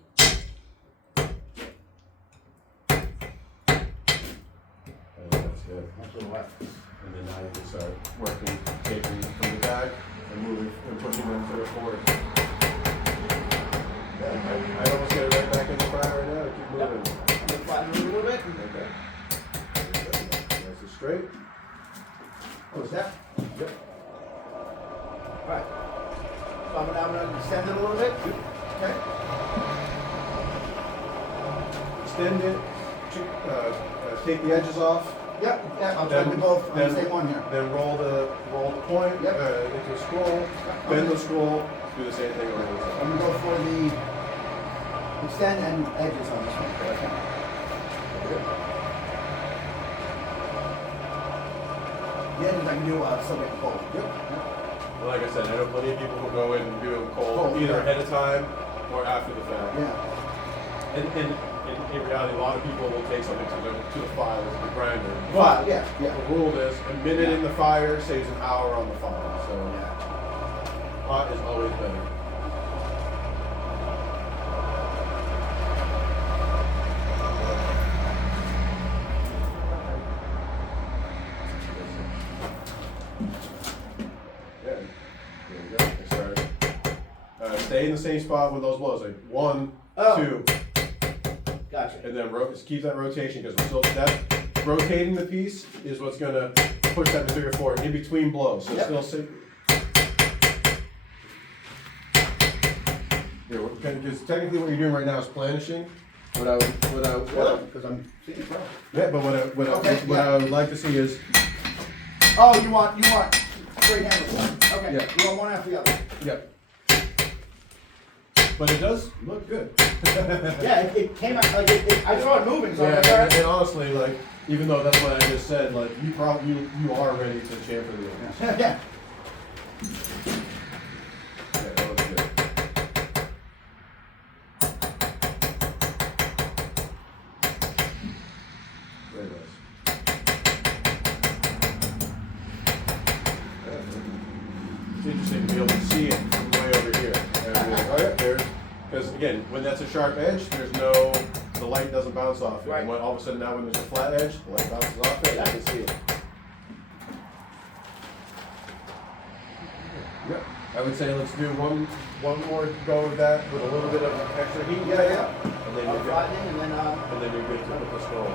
And that's good. That's a little wet. And then now you can start working, taking from the back and moving and pushing them to the forward. Yeah, I almost get it right back in the fire right now. Keep moving. I'm gonna flatten it a little bit. Okay. Nice and straight. Oh, is that? Yep. Alright. So now I'm gonna extend it a little bit. Okay. Extend it. Take the edges off. Yep. Yeah, I'll try to do both on the same one here. Then roll the point into a scroll. Bend the scroll. Do the same thing over the other I'm gonna go for the extend and edges on this one. Okay. The edges I can do still get pulled. Yep. And like I said, I know plenty of people who go in and do them cold, either ahead of time or after the fact. Yeah. And in reality, a lot of people will take something to the fire, to the grinder. But But yeah. the rule is a minute in the fire saves an hour on the fire. So hot is always better. Stay in the same spot with those blows, like 1, 2. Gotcha. And then keep that rotation because we're still rotating the piece is what's gonna push that material forward in between blows. So still sit. Because technically what you're doing right now is planishing. Because I'm seeing it. Yeah, but what I would like to see is. Oh, you want straight handles. Okay. Yeah. You want one after the other. Yep. But it does look good. Yeah, it came out like I saw it moving. So and honestly, like even though that's what I just said, like you are ready to chamfer the edge. Yeah. Yeah, that looks good. Very nice. It's interesting to be able to see it from way over here. And be like, oh yeah, there's, because again, when that's a sharp edge, the light doesn't bounce off it. Right. And all of a sudden now when there's a flat edge, the light bounces off it, I can see it. Yeah. I would say let's do one more go of that with a little bit of extra heat. Yeah. And then you're good. And then you're good to put the scroll on.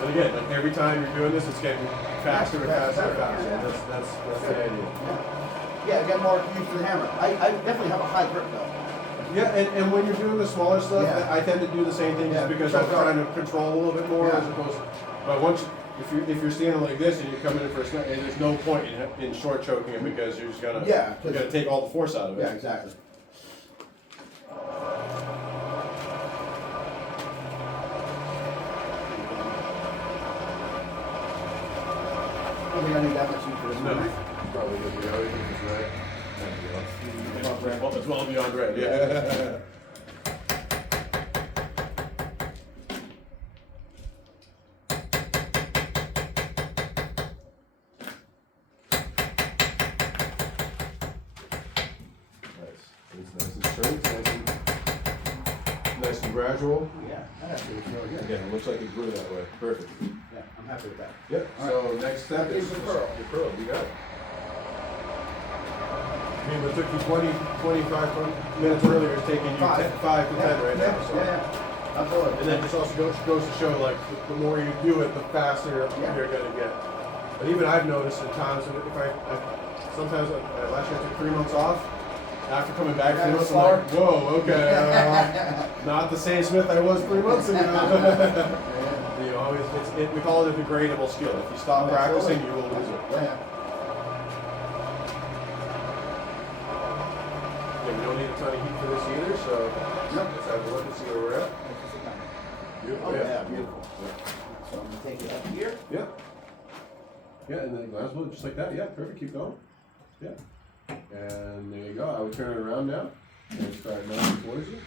But again, like every time you're doing this, it's getting faster and faster and faster. That's the idea. Yeah, get more use for the hammer. I definitely have a high grip though. Yeah, and when you're doing the smaller stuff, I tend to do the same thing just because I'm trying to control a little bit more as opposed to, but if you're standing like this and you're coming in for a snap, and there's no point in short choking it because you're just gonna take all the force out of it. Yeah, exactly. I don't think I need that much heat for this No, one. probably good. We always think it's red. Well, it's well beyond red. Yeah. Nice and gradual. Yeah, that actually looks really good. Again, it looks like it grew that way. Perfect. Yeah, I'm happy with that. Yep. So next step is the curl. The curl. You got it. I mean, what took you 25 minutes earlier is taking you 5 to 10 right now. So. Yeah. Absolutely. And then this also goes to show, like, the more you do it, the faster you're going to get. But even I've noticed at times, sometimes last year I took 3 months off. After coming back 3 months, I'm like, whoa, okay, not the same Smith I was 3 months ago. You always, we call it a degradable skill. If you stop practicing, you will lose it. Yeah. We don't need a ton of heat for this either, so let's have a look and see where we're at. Oh yeah, beautiful. So I'm gonna take it up here. Yeah. Yeah, and then glass blow just like that. Yeah, perfect. Keep going. Yeah. And there you go. I would turn it around now and start mounting towards you.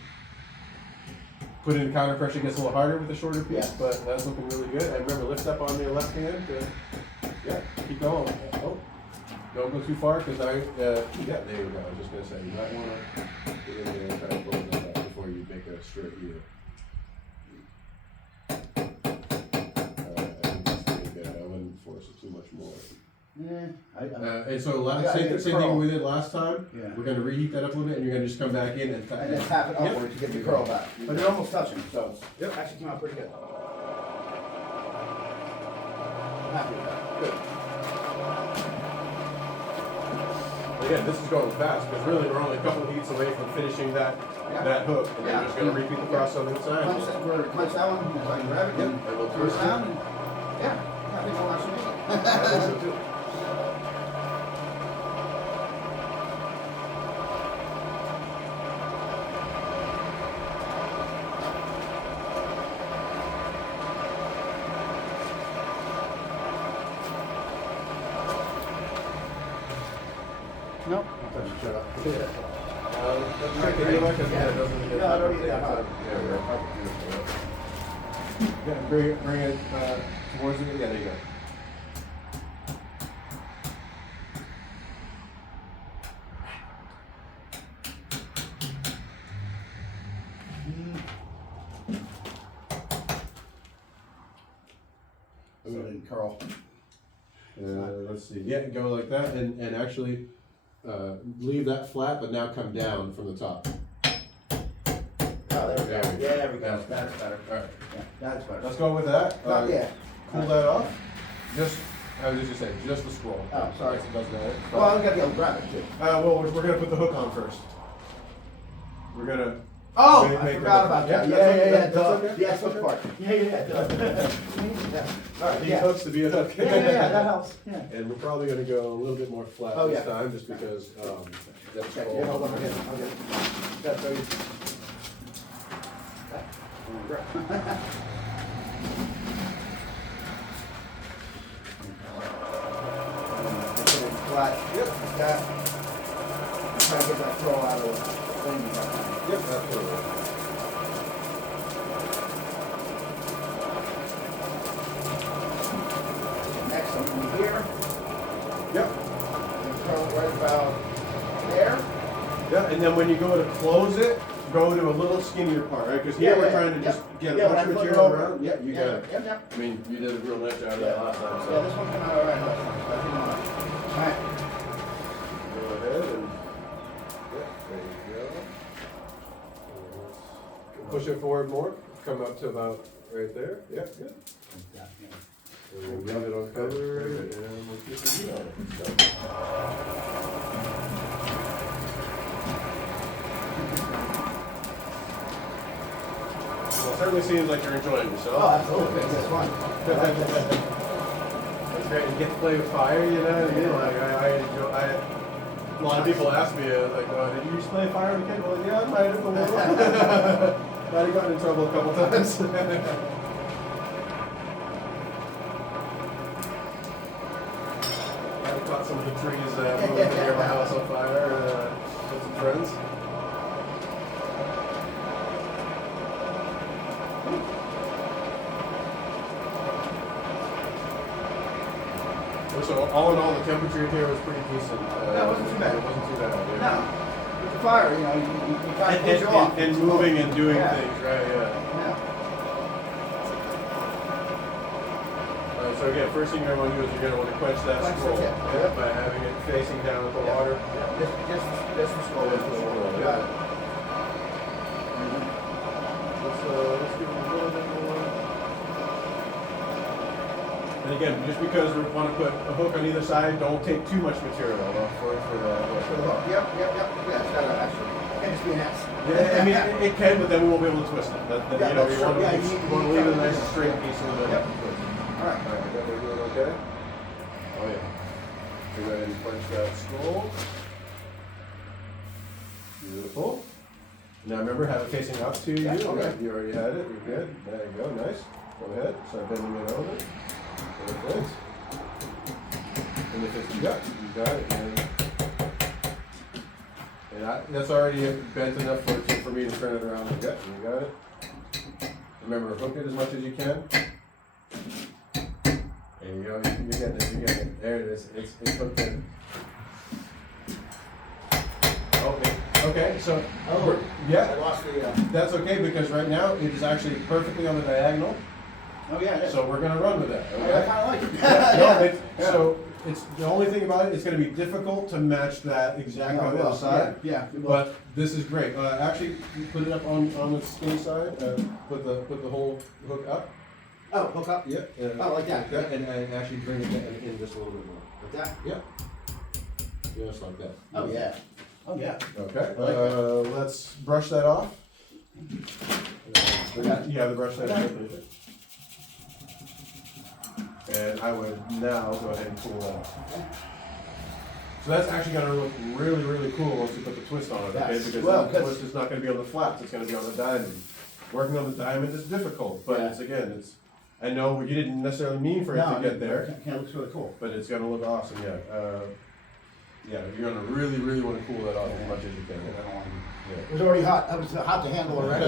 Put in counter pressure, gets a little harder with the shorter piece, but that's looking really good. And remember, lift up on your left hand. Yeah, keep going. Oh, don't go too far because yeah, there you go. I was just gonna say you might want to get in there and try to close that up before you make a straight heel. I think that's pretty good. I wouldn't force it too much more. Yeah. And so same thing we did last time. Yeah. We're going to reheat that up a little bit, and you're going to just come back in and And then tap it upward to get the curl back. But they're almost touching, so it actually came out pretty good. I'm happy with that. Good. Again, this is going fast because really we're only a couple of heats away from finishing that hook, and then we're just going to repeat the process on the inside. Clench that one, if I can grab it, and we'll twist down, and I think we'll actually make it. I think so too. Nope. Shut up. Yeah. Check it anyway, because yeah, it doesn't get No, I don't need that hot. Yeah, right. Yeah, bring it towards it. Yeah, there you go. Curl. Let's see. Yeah, go like that, and actually leave that flat, but now come down from the top. Oh, there we go. Yeah, There we go. yeah. That's better. All right. Yeah, that's better. Let's go with that. Yeah. Cool that off. Just, I was just gonna say, just the scroll. Oh, sorry. It does that. Well, I've got to be able to grab it too. Well, we're gonna put the hook on first. We're gonna. Oh, make I forgot about that. Yeah, Yeah. that's Duh. okay. The Xbox part. Yeah. Yeah. All right. These Yeah. hooks to be a hook. Yeah. That helps. Yeah. And we're probably gonna go a little bit more flat Oh, this yeah. time, just because that's Okay. all. Yeah. Hold on. I'll get it. That's how you. Flat. Yep. That. Try to get that throw out of the thing. Yep, absolutely. Next, I'm going here. Yep. And throw right about there. Yeah, and then when you go to close it, go to a little skinnier part, right? Because here we're trying to just get a bunch of material around. Yeah, you got it. Yep. I mean, you did a real nice job of that last time, Yeah, so. this one came out alright last time. I think I'm alright. Go ahead and, yeah, there you go. Push it forward more, come up to about right there. Yeah, good. And we'll leave it on cover, and we'll keep the heat on it. Well, it certainly seems like you're enjoying yourself. Oh, absolutely. It's fun. It's great. You get to play with fire, you know. You know, like a lot of people ask me, like, did you used to play fire with a kid? Well, yeah, I might have a little. Might have gotten in trouble a couple times. I caught some of the trees moving near my house on fire with some friends. So all in all, the temperature here was pretty decent. That wasn't too bad. It wasn't too bad. Yeah. No. With the fire, you know, you kind of push you off. And moving and doing Yeah. things, right? Yeah. Yeah. So again, first thing you're going to do is you're going to want to quench that Quench the scroll tip. by having it facing down with the water. Yeah. Just the scroll. Just the scroll, Got yeah. it. Let's give it a little bit more. And again, just because we want to put a hook on either side, don't take too much material off for the For the hook. Yep. Yeah, it's got to actually. It can just be an S. Yeah, I mean, it can, but then we won't be able to twist it. Yeah, You know, that's you want true. Yeah, to you leave it a nice yeah. straight piece in the middle. Yep. All Alright. right, that we're doing okay? Oh yeah. Go ahead and punch that scroll. Beautiful. Now remember, have it facing up to you. Yeah, okay. Right, you already had it. You're good. There you go. Nice. Go ahead. Start bending it over. Perfect. And if it's you got it. And that's already bent enough for me to turn it around. You got it. Remember, hook it as much as you can. There you go. You're getting it. You're getting it. There it is. It's hooked in. Okay, so yeah, I lost the. that's okay because right now it is actually perfectly on the diagonal. Oh yeah. It is. So we're gonna run with that. I Okay? kind of like it. No, so it's the only thing about it. It's gonna be difficult to match that exactly on the other side. Yeah. But this is great. Actually, put it up on the skinny side. Put the whole hook up. Oh, hook up. Yeah. Oh, like that. And actually bring it in just a little bit more. Like that. Yeah. Just like that. Oh yeah. Oh yeah. Okay. I like Let's brush that off. Yeah, the brush that. Okay. And I would now go ahead and pull that off. So that's actually going to look really, really cool once you put the twist on it, okay? Yes. Because Well, the twist is not going to be on the flats, it's going to be on the diamond. Working on the diamond is difficult, but Yeah. I know you didn't necessarily mean for it to get there, It looks really cool. but it's going to look awesome, yeah. Yeah, you're gonna really, really want to cool that off as much as you can. I don't want to. Yeah. It was already hot. I was hot to handle already.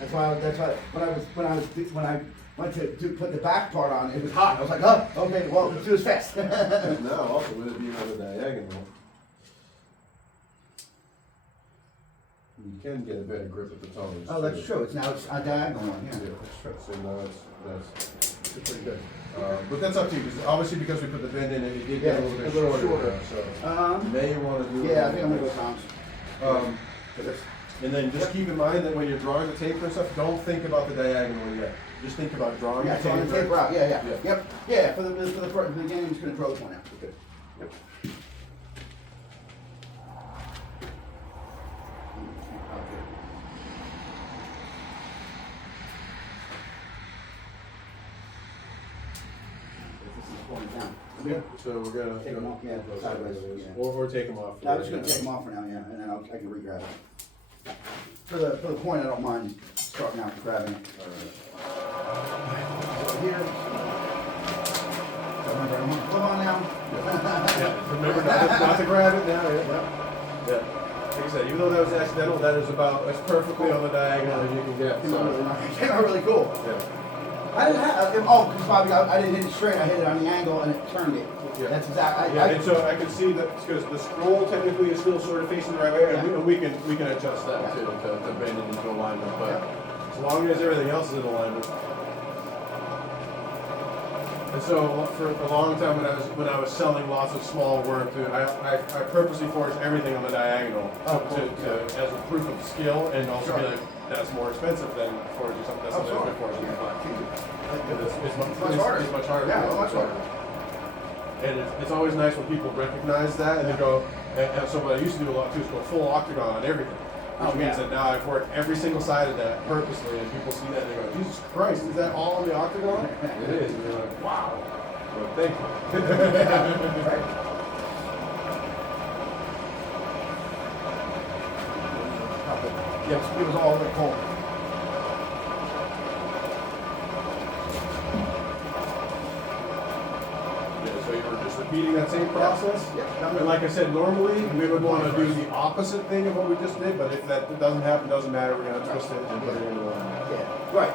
That's why when I went to put the back part on, it was hot. I was like, oh, okay, well, let's do this fast. And now also with it being on the diagonal, you can get a better grip at the tongs. Oh, that's true. It's a diagonal one. Yeah, Yeah. that's true. So now that's Pretty good. but that's up to you, because obviously because we put the bend in, it did get a little bit shorter. So you may want to do. Yeah, I think I'm gonna go Tom's. And then just keep in mind that when you're drawing the taper and stuff, don't think about the diagonal yet. Just think about drawing Yeah, the so on taper. the taper out. Yeah. Yeah. Yep. Yeah, for the beginning, I'm just gonna draw this one out. Good. Yep. This is going down. Yeah, so we're gonna Take 'em off, yeah, sideways, yeah. Or take them off. I'm just gonna take them off for now, yeah, and then I can re-grab it. For the point, I don't mind starting out and grabbing it. Over here. Remember, I'm gonna come on now. Yeah, remember not to grab it now. Yeah. Like I said, even though that was accidental, that is about as perfectly on the diagonal as you can get. Came out really cool. Yeah. I didn't have, because Bobby, I didn't hit it straight, I hit it on the angle and it turned it. Yeah. That's exactly. Yeah, and so I can see that because the scroll technically is still sort of facing the right way, and we can adjust that too to bend it into alignment. But as long as everything else is in alignment. And so for a long time when I was selling lots of small work, I purposely forged everything on the diagonal as a proof of skill, and also be like, that's more expensive than forging something that's been forged in the flat. It's much harder. Yeah, much harder. And it's always nice when people recognize that and they go, and so what I used to do a lot too is go full octagon on everything. Which means that now I've worked every single side of that purposely, and people see that and they go, Jesus Christ, is that all on the octagon? It is. And you're like, wow. Well, thank you. Right. Yes, it was all the cold. So you're just repeating that same process? Yeah. And like I said, normally we would want to do the opposite thing of what we just did, but if that doesn't happen, doesn't matter, we're going to twist it and put it into one. Yeah, right,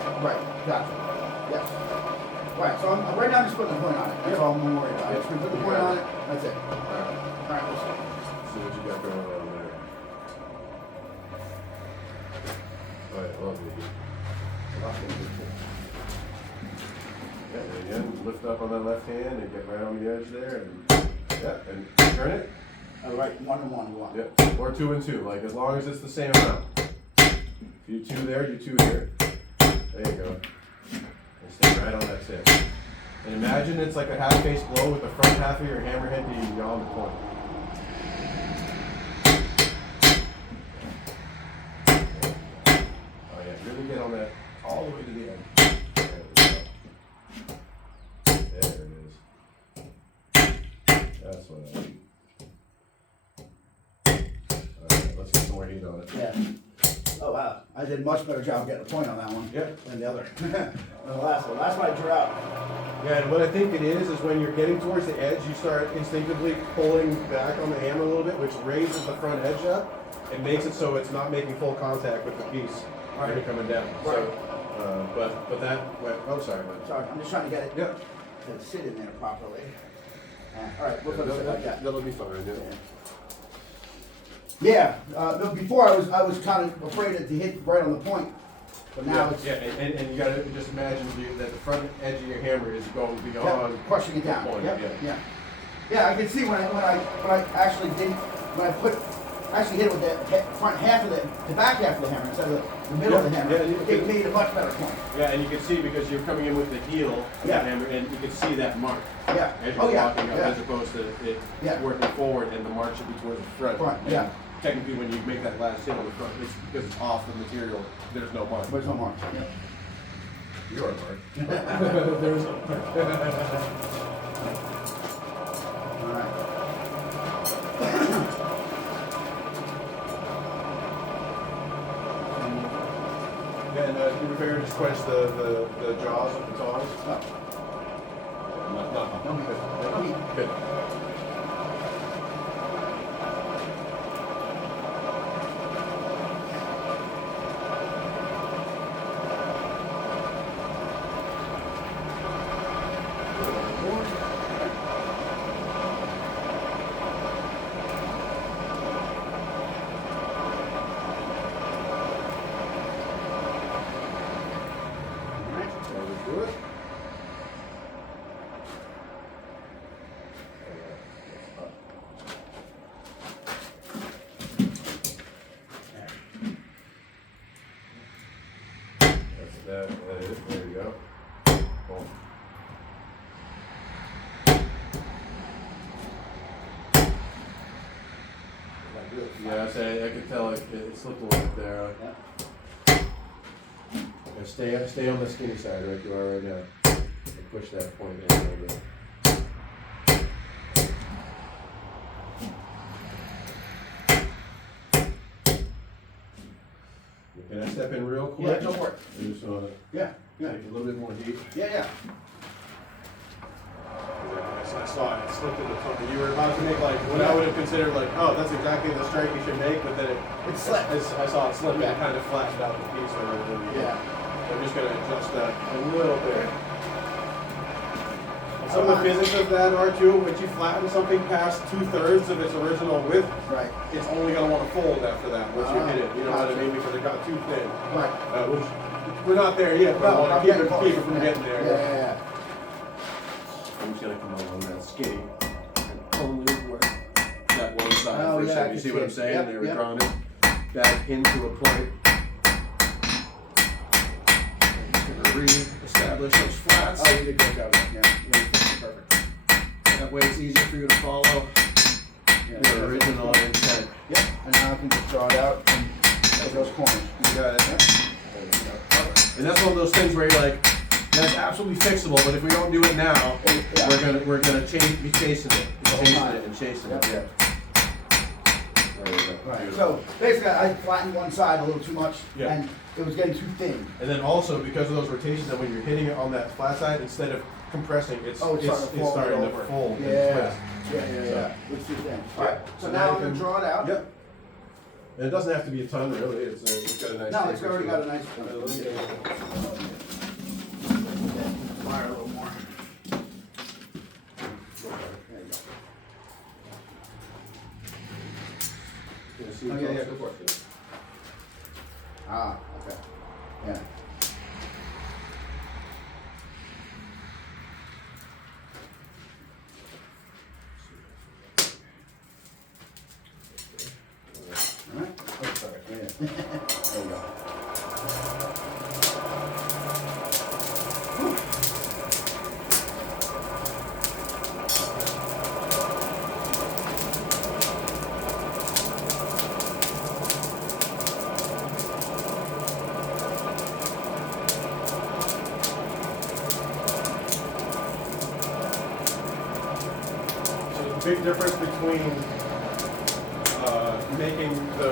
gotcha. Yes. Right, so right now I'm just putting the point on it. That's all I'm worried about. Just gonna put the point on it, that's it. Alright, let's See what you got going on there. Oh yeah, lovely. Yeah, and again, lift up on that left hand and get right on the edge there, and turn it. Alright, 1 and 1 you want. Yep, or 2 and 2, like as long as it's the same amount. If you 2 there, you 2 here. There you go. And stay right on that tip. And imagine it's like a half-face blow with the front half of your hammerhead being beyond the point. Oh yeah, really get on that all the way to the end. There it is. That's what I need. Alright, let's get some more heat on it. Yeah. Oh wow, I did a much better job getting a point on that one. Yeah. Than the other. The last one. Last one I drew out. Yeah, and what I think it is when you're getting towards the edge, you start instinctively pulling back on the hammer a little bit, which raises the front edge up and makes it so it's not making full contact with the piece when you're coming down. Right. So, but that went, oh sorry, man. Sorry, I'm just trying to get it Yeah. to sit in there properly. Alright, we'll put it like that. That'll be fine, yeah. Yeah, no, before I was kind of afraid to hit right on the point, but now it's and you gotta just imagine that the front edge of your hammer is going beyond crushing it down. the point. Yeah, I can see when I actually actually hit it with the front half of the back half of the hammer instead of the middle of the hammer. It made a much better point. Yeah, and you can see because you're coming in with the heel of the hammer, and you can see that mark. Yeah. As you're walking up, as opposed to it Yeah. working forward, and the mark should be towards the front. And yeah. Technically, when you make that last hit on the front, it's because it's off the material. There's no mark. There's no mark. Yeah. You're a mark. There's no mark. All right. Yeah, and you prepare to just quench the jaws of the tongs. No heat. Good. Do it. That is, there you go. Boom. Yeah, I can tell it slipped a little bit there. Yeah, stay on the skinny side right you are right now. And push that point in a little bit. Can I step in real quick? Yeah, go for it. I just want to Yeah, yeah. take a little bit more heat. Yeah. I saw it slipped in the front. You were about to make like what I would have considered like, oh, that's exactly the strike you should make, but then It slipped. I saw it slip and it kind of flashed out the piece. Yeah. I'm just going to adjust that a little bit. Some of the physics of that are too, once you flatten something past 2/3 of its original width, Right. it's only going to want to fold after that once you hit it. You know what I mean? Because it got too thin. Right. We're not there yet, but I want to keep it from getting there. Yeah. I'm just going to come along that skinny and only work that one side Oh, for a yeah, I second. You can see see what I'm it. saying? Yep, They were yep. drawing it back into a point. I'm just going to re-establish those flats. Oh, you did a great job. Yeah. Perfect. That way it's easier for you to follow your original intent. Yep. And now I can just draw it out and hit those corners. You got it. And that's one of those things where you're like, that's absolutely fixable, but if we don't do it now, Yeah. we're gonna be chasing it, and chasing it. Yep. There we go. Right. So basically, I flattened one side a little too much, Yeah. and it was getting too thin. And then also because of those rotations, and when you're hitting it on that flat side, instead of compressing, it's starting to fold. Yeah. So- It's too thin. Yeah. All right. So now I'm gonna draw it out. Yep. And it doesn't have to be a ton, really. It's got a nice. No, it's taper already to got it. a nice fire a little more. There you go. Yeah, see Oh, what's yeah, on yeah, so go far. for it. Ah, okay. Yeah. All right. Oh, sorry. Yeah. There you go. So the big difference between making the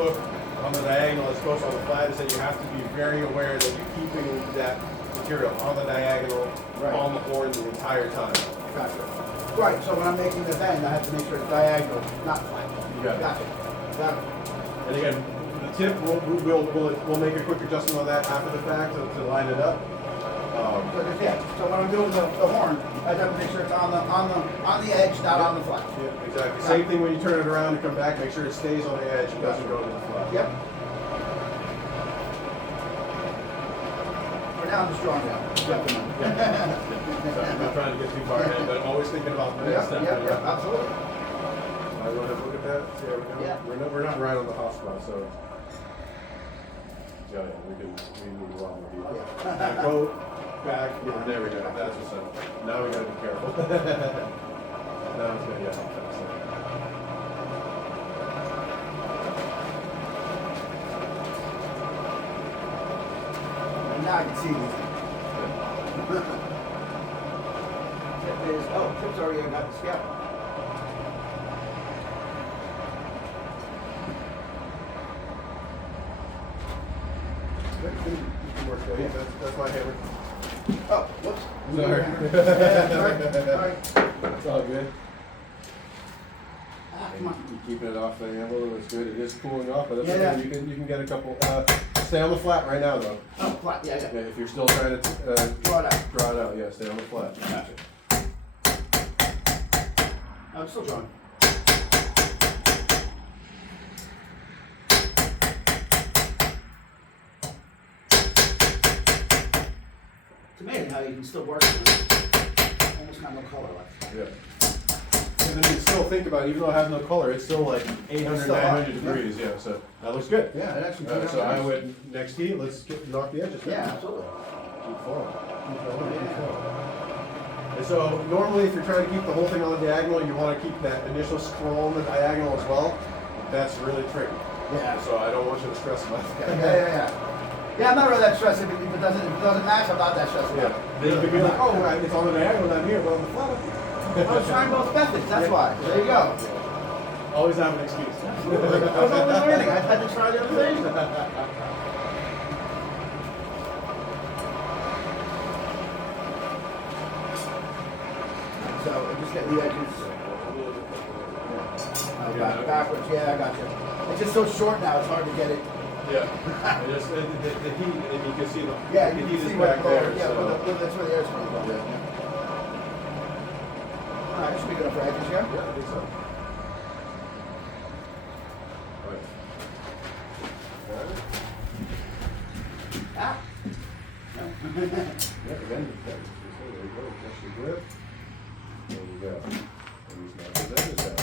hook on the diagonal as opposed to on the flat is that you have to be very aware that you're keeping that material on the diagonal, Right. on the horn the entire time. Gotcha. Right, so when I'm making the bend, I have to make sure it's diagonal, not flat. You got it. Gotcha. Got it. And again, the tip, we'll make a quick adjustment on that after the fact to line it up. So when I'm doing the horn, I have to make sure it's on the edge, not on the flat. Yeah, exactly. Same thing when you turn it around and come back, make sure it stays on the edge and doesn't go to the flat. Yep. For now, I'm just drawing out. So I'm not trying to get too far ahead, but I'm always thinking about the next step. Absolutely. I want to look at that, see how we go. Yeah. We're not right on the hot spot, so. Yeah, we need a lot more detail. Yeah. Go back, yeah, there we go, that's what's up. Now we gotta be careful. Now it's gonna, yeah. And now I can see these. Tip is, tip's already got the scalp. Yeah, that's my hammer. Oh, whoops. Sorry. Alright. It's all good. Come on. You keeping it off the handle, it's good. It is cooling off, but it's Yeah, okay. You can get a couple. Stay on the flat right now, though. Oh, flat, yeah. Yeah, if you're still trying to Draw it out. draw it out, yeah, stay on the flat. Gotcha. I'm still drawing. It's amazing how you can still work with almost got no color left. Yeah. And then you still think about it, even though it has no color, it's still like 800, 900 degrees, yeah, so that looks good. Yeah, it actually So I would, next heat, let's knock the edges down. Yeah, absolutely. Keep flowing. And so normally if you're trying to keep the whole thing on the diagonal, you want to keep that initial scroll on the diagonal as well. That's really tricky. Yeah. So I don't want you to stress about that. Yeah. Yeah, I'm not really that stressed. If it doesn't match, I'm not that stressed. Yeah. Then you could be like, oh, right, it's on the diagonal down here, but on the flat. I was trying both methods, that's why. There you go. Always have an excuse. I was always learning. I had to try the other thing. So I just get the edges. Backwards, yeah, I got you. It's just so short now, it's hard to get it. Yeah. Just, the heat, and you can see the, Yeah, the you heat can see is where back there. yeah, So. that's where the air's coming from. Yeah. Alright, should we get up for edges here? Yeah, I think so. Right. Got it? Ah. No. Yeah, again, there you go. That's your grip. There you go. And these knock those edges down.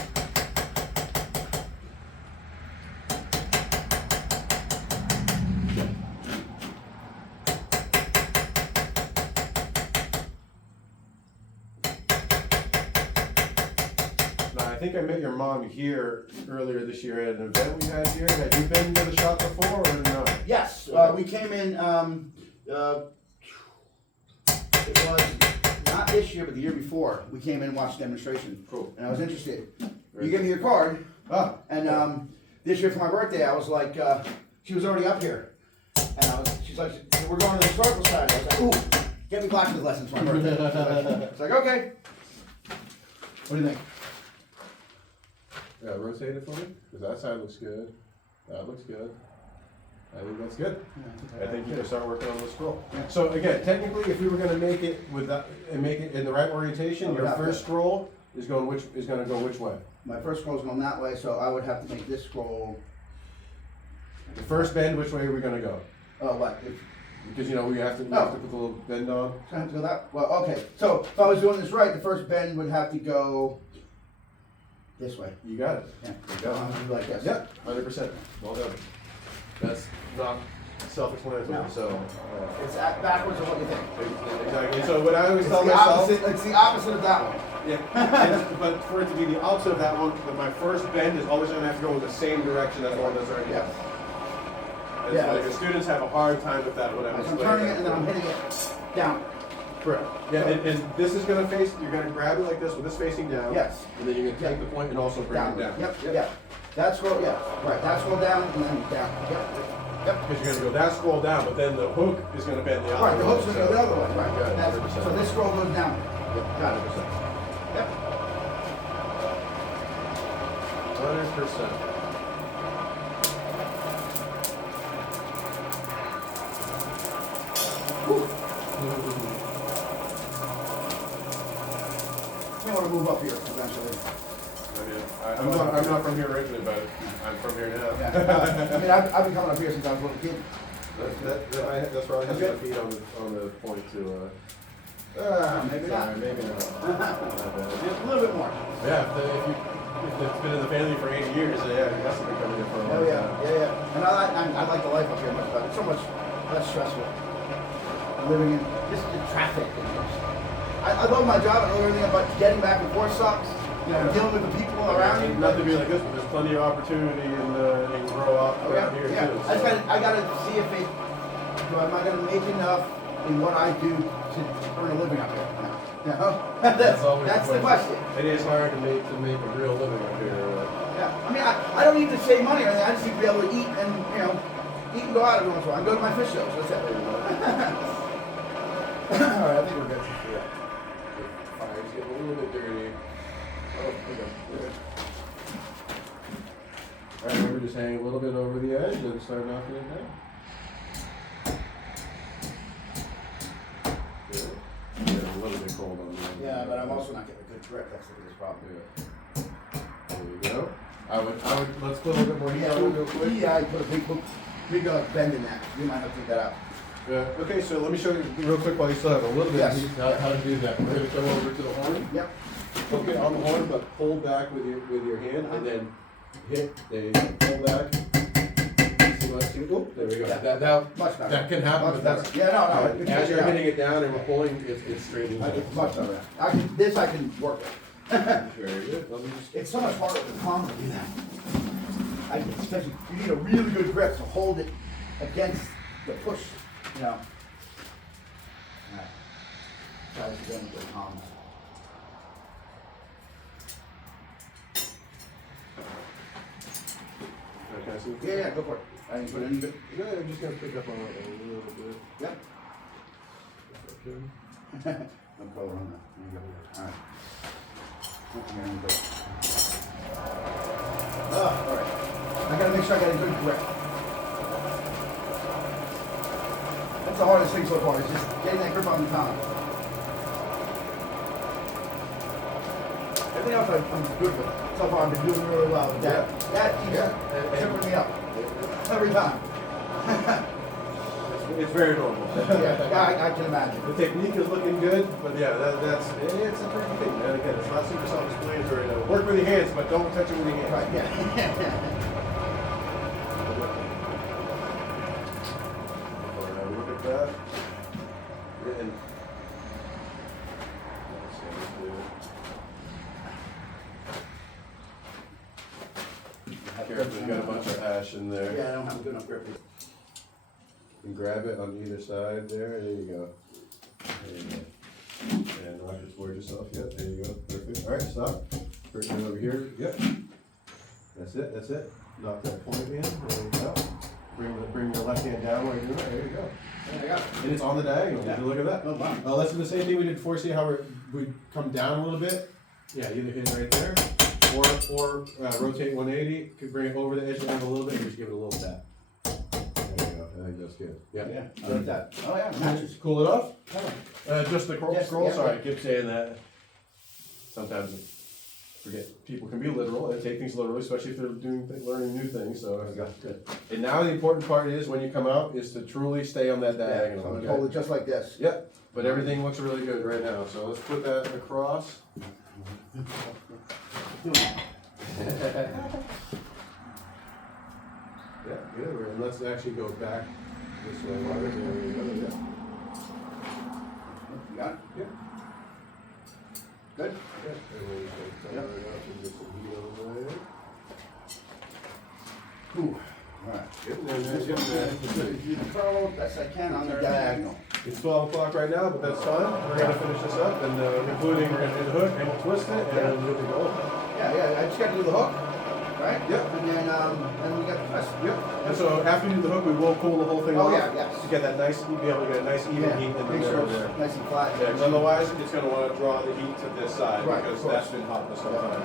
Now, I think I met your mom here earlier this year at an event we had here. Had you been to the shop before or no? Yes, we came in, it was not this year, but the year before. We came in and watched a demonstration. Cool. And I was interested. You gave me your card. Ah. And this year for my birthday, I was like, she was already up here. And she's like, we're going to the historical society. I was like, ooh, get me blacksmith lessons for my birthday. It's like, okay. What do you think? Yeah, rotate it for me, because that side looks good. That looks good. I think that's good. I think you can start working on the scroll. Yeah. So again, technically, if we were going to make it with that and make it in the right orientation, your first scroll is going to go which way? My first scroll is going that way, so I would have to make this scroll. The first bend, which way are we going to go? Oh, what? Because we have to put the little bend on. So I have to go that. Well, okay. So if I was doing this right, the first bend would have to go this way. You got it. Yeah. There you go. I'm gonna do like this. Yep, 100%. Well done. That's not self-explanatory. No. So. It's backwards of what you think. Exactly. So what I always It's tell the myself. opposite. It's the opposite of that one. Yeah, but for it to be the opposite of that one, my first bend is always going to have to go in the same direction as the one that's right here. Yes. And Yeah. so like the students have a hard time with that when I'm I'm turning it and then I'm hitting it down. Correct. Yeah, and this is going to face, you're going to grab it like this with this facing down. Yes. And then you're going to take the point and also bring Down. it down. Yep. That scroll, yeah. Right. That scroll down and then down. Yep. Because you're going to go that scroll down, but then the hook is going to bend the other way. Right. The hook's gonna go the other way. Right. Got it, That's, 100%. so this scroll goes down. Got it. 100%. Yep. 100%. I want to move up here eventually. I'm not from here originally, but I'm from here now. Yeah. I mean, I've been coming up here since I was a little kid. That's where I have my feet on the point to. Maybe sorry, not. maybe not. Just a little bit more. Yeah, if it's been in the family for 80 years, yeah, you must have been coming here for a long Oh time. yeah. And I like the life up here much better. It's so much less stressful. Living in just the traffic. I love my job. I love everything, but getting back and forth sucks. Dealing with the people around you. Not to be like this, but there's plenty of opportunity and grow up around here too. I gotta see if am I gonna make enough in what I do to earn a living up here? That's the question. It is hard to make a real living up here. Yeah, I mean, I don't need to save money or anything. I just need to be able to eat and eat and go out every once in a while. I go to my fish shows. That's it. All right, I think we're good. Yeah. The fire's getting a little bit dirty. Oh, okay. All right, remember just hang a little bit over the edge and start knocking it down. Good. Getting a little bit cold on the end. Yeah, but I'm also not getting a good grip. That's the biggest problem. Yeah. we go. Let's put a little bit more heat on it real quick. Yeah, I put a big bend in that. You might have to take that out. Yeah. Okay, so let me show you real quick while you still have a little bit of Yes. heat how to do that. We're going to come over to the horn. Yep. Okay, on the horn, but pull back with your hand and then hit. There you go. Pull back. Oh, there we go. Yeah. Much better. That can happen, Much but that's better. Yeah, no. as you're hitting it down and we're pulling, it's straight in. It's much better. I can work with. Very good. Let me just. It's so much harder with the palm to do that. Especially, you need a really good grip to hold it against the push, you know. Alright. Try this again with the palms. Can I see? Yeah, go for it. I didn't put any good. No, I'm just gonna pick up on it a little bit. Yep. Okay. Don't go around that. There you go. Alright. Alright. I gotta make sure I got a good grip. That's the hardest thing so far, is just getting that grip on the tongue. Everything else I'm good with. So far I've been doing really well. But that keeps tripping me up. Every time. It's very normal. Yeah, I can imagine. The technique is looking good, but yeah, it's a tricky thing, man. Again, it's not super self-explanatory. Work with your hands, but don't touch it with your hands. Right, yeah. Look at that. And careful, you got a bunch of ash in there. Yeah, I don't have a good enough grip. And grab it on either side there. There you go. There you go. And not just worry yourself. Yep, there you go. Perfect. All right, stop. First one over here. Yep. That's it. That's it. Knock that point in. There you go. Bring your left hand down while you're doing it. There you go. There you go. And it's on the diagonal. Yeah. Would you look at that? Oh, wow. Let's do the same thing we did before. See how we come down a little bit? Yeah, either hit right there, or rotate 180. Could bring it over the edge of the anvil a little bit and just give it a little tap. There you go. I think that's good. Yeah. Yeah, I like that. Oh yeah, matches. Cool it off? Oh. Just the Yes, scroll. yeah, Sorry, yeah. I keep saying that. Sometimes I forget people can be literal and take things literally, especially if they're learning new things. So I got good. And now the important part is when you come out is to truly stay on that diagonal. So Okay? hold it just like this. Yep. But everything looks really good right now. So let's put that across. Yeah, good. And let's actually go back this way. There we go. Yeah. You got it? Yeah. Good? Yeah. And then we can cover it up and get some heat over there. Ooh. Alright. You curl best I can on the diagonal. It's 12 o'clock right now, but that's fine. We're going to finish this up, and including we're going to do the hook, and we'll twist it, and we'll good to go. Yeah, I just gotta do the hook, right? Yep. And then we got the twist. Yep. And so after we do the hook, we will cool the whole thing Oh, off. yeah, yes. To get that nice, be able to get a nice even heat in the Make middle sure there. it's nice and flat. Yeah, 'cause otherwise it's going to want to draw the heat to this side Right, because of course. that's been hot this whole time.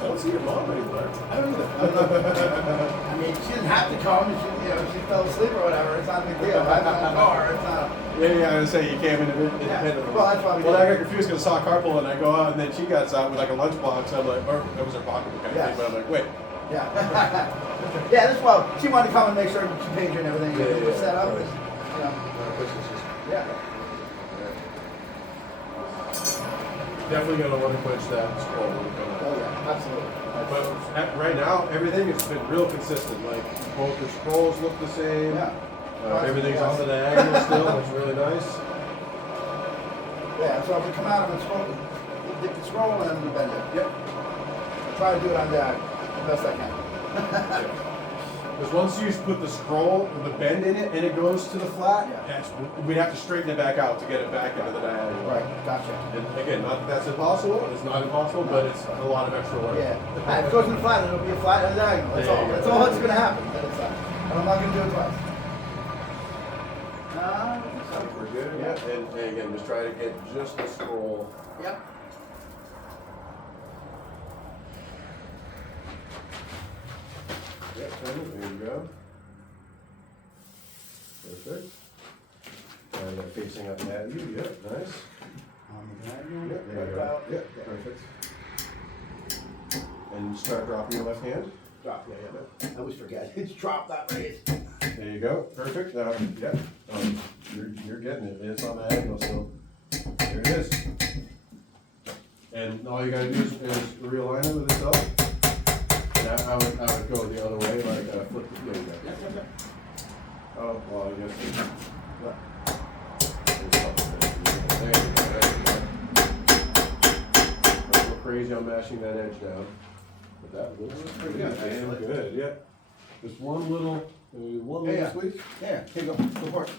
I don't see your mom anymore. I don't either. I mean, she didn't have to come. She fell asleep or whatever. It's not a big deal. I'm in the car. It's not. Yeah, I was saying you came independently. Well, that's probably Well, good. I got confused because I saw a carpool and I go out and then she got out with like a lunchbox. I'm like, or it was her pocketbook kind of thing, but I'm like, wait. Yeah. Yeah, that's why she wanted to come and make sure she paid you and everything. Yeah, set up. right. You know. Yeah. Definitely gonna want to push that scroll when we come out. Oh yeah, absolutely. But right now, everything has been real consistent. Like both the scrolls look the same. Yeah. Everything's on the diagonal still, which is really nice. Yeah, so if we come out of the scroll, dip the scroll and then we bend it. Yep. I try to do it on that the best I can. Because once you put the scroll with the bend in it and it goes to the flat, Yeah. we'd have to straighten it back out to get it back into the diagonal. Right, gotcha. And again, not that that's impossible. It's not impossible, but it's a lot of extra work. Yeah. If it goes in the flat, it'll be a flat and a diagonal. That's There all. you go. That's all that's gonna happen. And I'm not gonna do it twice. We're good. Yeah. And again, just try to get just the scroll. Yep. Yep, there you go. Perfect. And facing up at you. Yep, nice. On the diagonal, Yeah, right there you about. go. Yeah, perfect. And start dropping your left hand. Drop, yeah. I always forget. It's drop, not raise. There you go. Perfect. Yeah. You're getting it. It's on the angle, so there it is. And all you gotta do is realign it with itself. And I would go the other way, like flip the blade. Yeah. Oh, well, I guess. Don't go crazy on mashing that edge down. But that looks pretty good. Damn good, yeah. Just one little squeeze. Yeah, here you go. Go for it.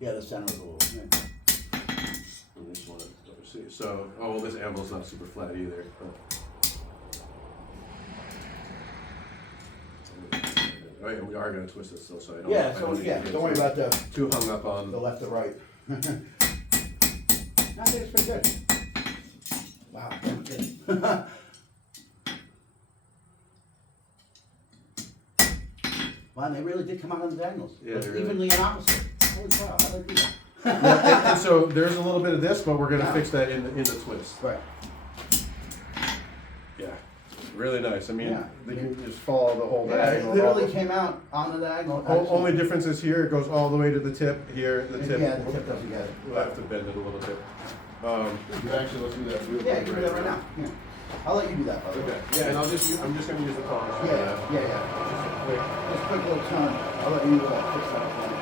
Yeah, the center of the little. Yeah. And this one, see, so, oh, well, this anvil's not super flat either. Oh, yeah, we are gonna twist it still, so I don't. Yeah, I so need yeah, to get don't worry about the too hung up on. left or right. I think it's pretty good. Wow, good. Wow, they really did come out on the diagonals. Yeah, It's they really- evenly and opposite. Holy cow, how did I do that? Yeah, and so there's a little bit of this, but we're gonna fix that in the twist. Right. Yeah, really nice. I mean, Yeah. they can just follow the whole Yeah, it diagonal. literally came out on the diagonal. Only difference is here, it goes all the way to the tip, here, the tip. Yeah, the tip doesn't get it. We'll have to bend it a little bit. Actually, let's do that real quick. Yeah, you can do that right now. Yeah. I'll let you do that, by the way. Okay, yeah, and I'm just gonna use the tongs. Yeah. Just quick little turn. I'll let you fix that for me.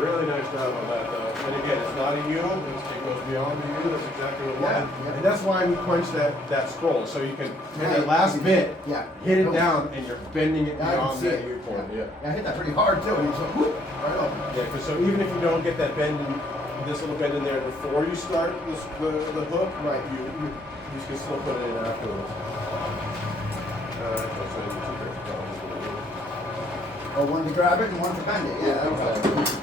Really nice job on that though. And again, it's not a U, it goes beyond the U, that's exactly what we want. Yeah. And that's why we quench that scroll, so you can, Yeah, hit that last bit, Yeah. hit it down and you're bending it Yeah, I can beyond see that it. U point, yeah. I hit that pretty hard too, and it's like, whoop, right off. Yeah, because so even if you don't get that bend, this little bend in there before you start the hook, Right. you can still put it in afterwards. Oh, one to grab it and one to bend it. Yeah, that was it.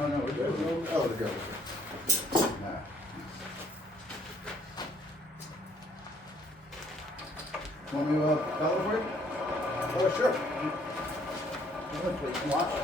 Oh, no, we're good. Oh, there goes. Yeah. Want me to bell for you? Oh, sure. Watch.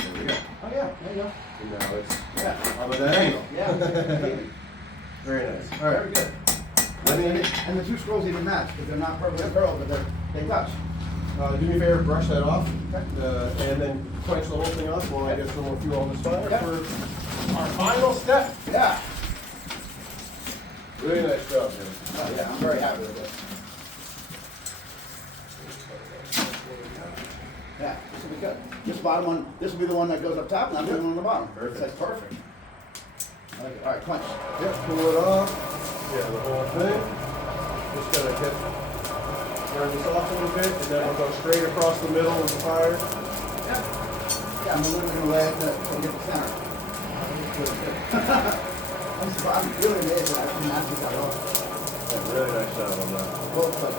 There we go. Oh, yeah, there you go. And now it's Yeah. on that angle. Yeah. Very nice. All Very right. good. And the two scrolls even match, because they're not perfectly curled, but they touch. Do me a favor, brush that off, Okay. and then quench the whole thing off while I get some more fuel on this fire Yeah. for our final step. Yeah. Really nice job, man. Oh, yeah, I'm very happy with it. Yeah, this will be good. This bottom one, this will be the one that goes up top, and I'm putting it on the bottom. Perfect. That's perfect. I like it. All right, quench. Yep, pull it off. Yeah, the whole thing. Just gonna turn this off a little bit, and then we'll go straight across the middle of the fire. Yeah. Yeah, I'm literally gonna lay it to get the center. I'm surprised. I'm really amazed that I can match it that well. Yeah, really nice job on that. Well, it's like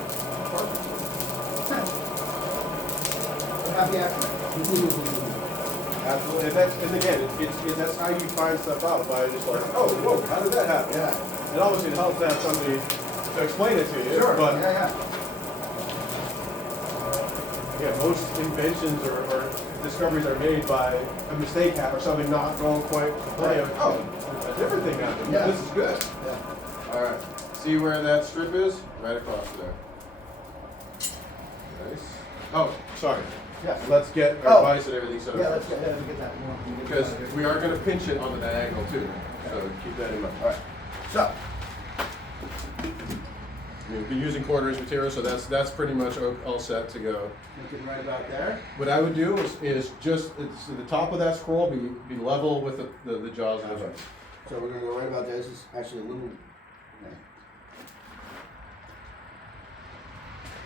perfect. Happy accident. Absolutely, and again, that's how you find stuff out, by just like, oh, whoa, how did that happen? Yeah. And obviously it helps to have somebody to explain it to you, Sure. but Yeah. yeah, most inventions or discoveries are made by a mistake or something not going quite to plan. Right. Oh, a different thing happened. Yeah. This is good. Yeah. All right, see where that strip is? Right across there. Nice. Oh, sorry. Yes. Let's get our vise and everything set up. Yeah, let's get that. Because we are going to pinch it onto that angle too. So keep that in mind. All right. So. We've been using quarter-inch material, so that's pretty much all set to go. Looking right about there. What I would do is just so the top of that scroll be level with the jaws of the vise. So we're gonna go right about there. This is actually a little.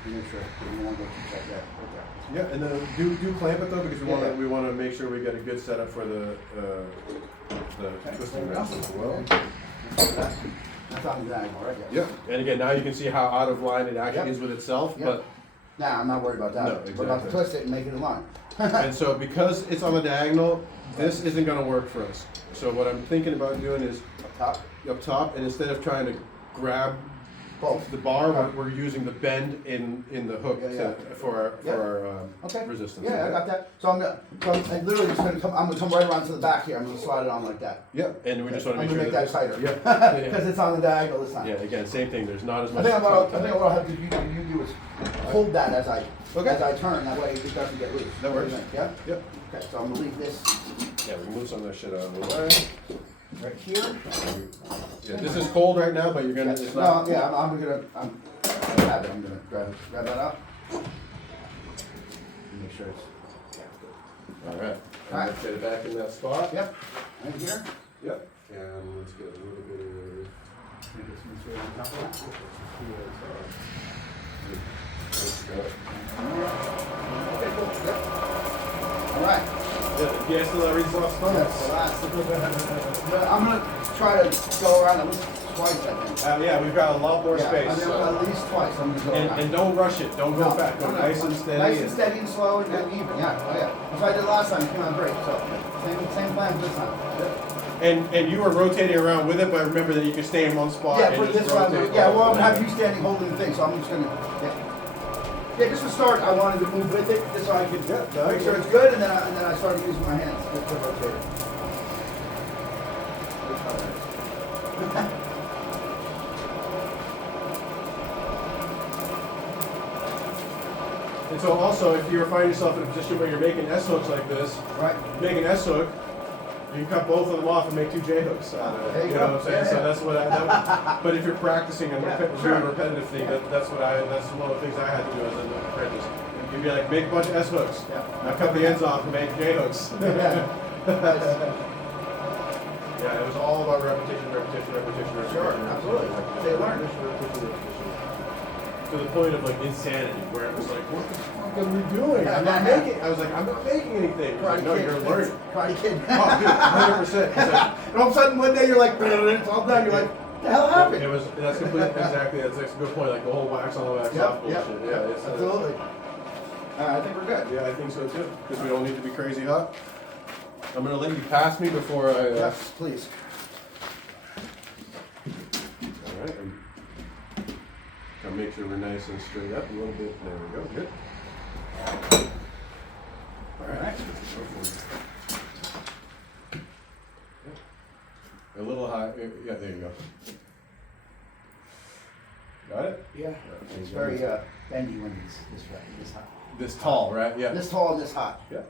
Make sure. We want to go check that. Okay. Yeah, and then do clamp it though, because Yeah. we want to make sure we get a good setup for the twisting wrench as well. That's on the diagonal, right? Yeah, and again, now you can see how out of line it actually Yep. is with itself, Yep. but. Nah, I'm not worried about that. No, We're about to exactly. twist it and make it in line. And so because it's on the diagonal, this isn't gonna work for us. So what I'm thinking about doing is Up top. up top, and instead of trying to grab Both. the bar, we're using the bend in the hook Yeah. for our Okay. resistance. Yeah, I got that. So I'm literally just gonna come. I'm gonna come right around to the back here. I'm gonna slide it on like that. Yeah, and we just want to I'm make gonna sure make that tighter. Yeah. Because it's on the diagonal this time. Yeah, again, same thing. There's not as much. I think what I'll have to do is hold that as I Okay. turn. That way it doesn't get loose. That What do works. you think? Yeah. Yep. Okay. So I'm gonna leave this Yeah, we move some of that shit out of the way. right here. Yeah, this is cold right now, but you're gonna. It's not. No, yeah, I'm gonna grab it. I'm gonna grab that up. Make sure it's. All right. All right. Let's get it back in that spot. Yep. Right here. Yep. And let's get a little bit of. Get some material on top of that. Let's go. Okay, cool. Yep. All right. Yeah, the ancillaries off That's the last. I'm gonna try to go around at least twice, I think. Yeah, we've got a lot more Yeah, space. I mean, So. at least twice. I'm gonna go around. And don't rush it. Don't go No, fast. Go no, no. nice and steady. Nice and steady and slow and even. Yeah. Oh yeah. That's what I did last time. It came out great. So same plan this time. And you were rotating around with it, but remember that you can stay in one spot. Yeah, and put just this one. rotate Yeah, all well, I'm the gonna have way. you standing holding the thing, so I'm just gonna. Yeah, just to start, I wanted to move with it, just so I could make sure it's good, and then I started using my hands to rotate it. And so also, if you ever find yourself in a position where you're making S hooks like this, Right. you make an S hook, you can cut both of them off and make 2 J hooks out of it. There you know go. what I'm saying? Yeah, So yeah. that's what but if you're practicing and Yeah, doing sure. a repetitive thing, that's one of the things I had to do as an apprentice. You'd be like, make a bunch of S hooks. Yeah. Now cut the ends off and make J hooks. Yeah, it was all about repetition. Sure, absolutely. They learn. To the point of like insanity, where it was like, what the fuck are we doing? I'm not making. I was like, I'm not making anything. It was like, no, you're learning. Karate Kid. Oh, dude, 100%. It's like, And all of a sudden, one day you're like, it's all done. You're like, what the hell happened? it was. That's completely exactly. That's a good point. Like the whole wax on wax Yep, off yep, bullshit. Yeah, it's, absolutely. I think we're good. Yeah, I think so too. Because we don't need to be crazy hot. I'm gonna let you pass me before I. Yes, please. All right. I'll make sure we're nice and straight up a little bit. There we go. Good. All right. A little high. Yeah, there you go. Got it? Yeah. It's very bendy when it's this hot. This tall, right? Yeah. This tall and this hot. Yeah.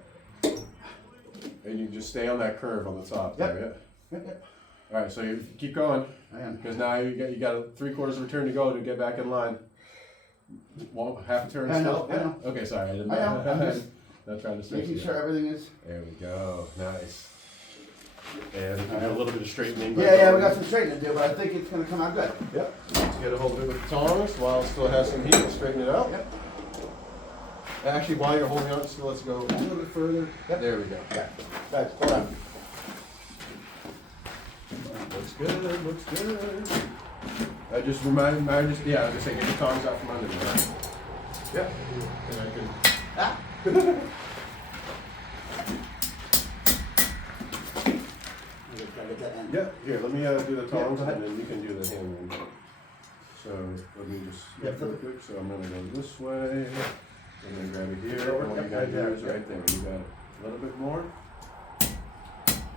And you just stay on that curve on the top. Yep. There, yeah. Yep. All right, so you keep going. I am. Because now you got a 3/4 of a turn to go to get back in line. Half a turn I know, still? I know. Okay, sorry, I didn't I know, I'm just not trying to stress Making you sure out. everything is. There we go, nice. And we got a little bit of straightening. Yeah, we got some straightening to do, but I think it's gonna come out good. Yep, let's get a hold of it with the tongs while it still has some heat and straighten it out. Yep. Actually, while you're holding on, still let's go a little bit further. Yep. There we go. Yeah. Right, hold on. Looks good, looks good. I just remind I was just saying, get the tongs out from under me, right? Yep. And I can. Ah. Gotta get that end. Yeah, here, let me do the tongs Yeah, go ahead. and then you can do the handling. So let me just Yeah, real flip it. quick. So I'm gonna go this way. I'm gonna grab it here. Over, And what yep, you gotta right do there, is right there. You got it. A little bit more. A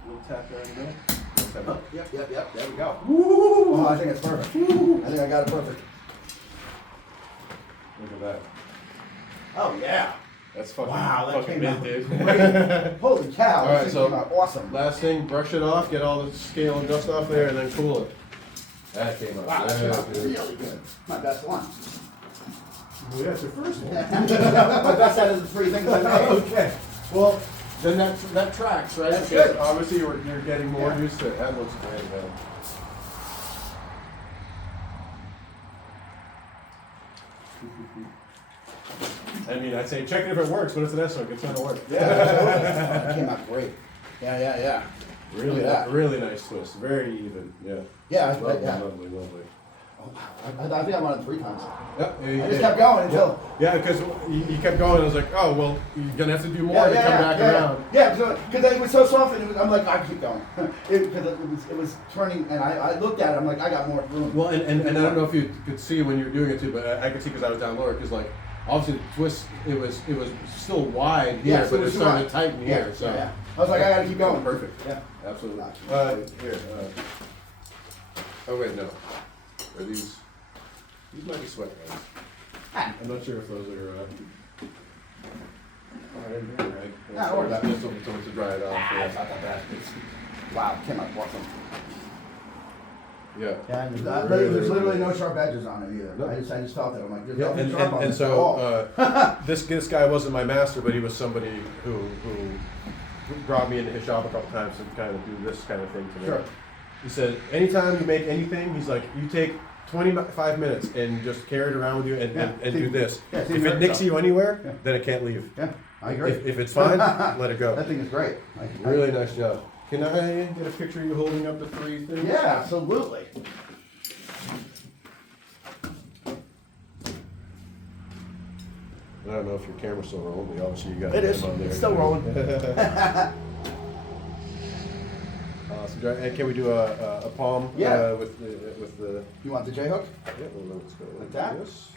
little tap there and there. Let's have Oh, it. yep. There we go. Woo! Oh, I think it's perfect. I think I got it perfect. Look at that. Oh yeah. That's fucking, Wow, that fucking came mint, out dude. great. Holy cow! All right, This so- came out awesome. Last thing, brush it off, get all the scale and dust off there, and then cool it. That came out. Wow, that came out good. really good. My best one. Well, yeah, it's your first one. My best out of the 3 things I made. Okay. Well, then that tracks, right? That's Because good. obviously you're getting more Yeah. used to it. That looks great, man. I mean, I'd say check it if it works, but it's an S-hook. It's gonna work. Yeah, that came out great. Yeah. Really, really nice twist. Very even. Yeah. Yeah, Lovely. I think I won it 3 times. Yeah, I just kept going until. Yeah, because you kept going. I was like, oh well, you're gonna have to do more to come back around. Yeah, because it was so soft, and I'm like, I keep going. Because it was turning, and I looked at it. I'm like, I got more room. Well, and I don't know if you could see when you were doing it too, but I could see because I was down lower. Because like obviously the twist, it was still wide here, but it was starting to tighten here. So yeah. I was like, I gotta keep going. Perfect. Yeah, absolutely. Here. Oh wait, no. Are these? These might be sweat glands. I'm not sure if those are. Right. Nah, don't worry about it. To dry it off. It's not that bad. Wow, came out awesome. Yeah. Yeah, there's literally no sharp edges on it either. No. I just felt that. I'm like, there's nothing sharp on this at all. This guy wasn't my master, but he was somebody who brought me into his shop a couple times to kind of do this kind of thing to me. Sure. He said, anytime you make anything, he's like, you take 25 minutes and just carry it around with you and do this. Yeah, if it nicks you anywhere, then it can't leave. Yeah, I agree. If it's fine, let it go. That thing is great. Really nice job. Can I get a picture of you holding up the 3 things? Yeah, absolutely. I don't know if your camera's still rolling, but obviously you got it is. on there. It's still rolling. Awesome. And can we do a palm? Yeah. With the. You want the J hook? Yeah. Well, let's go like that. This.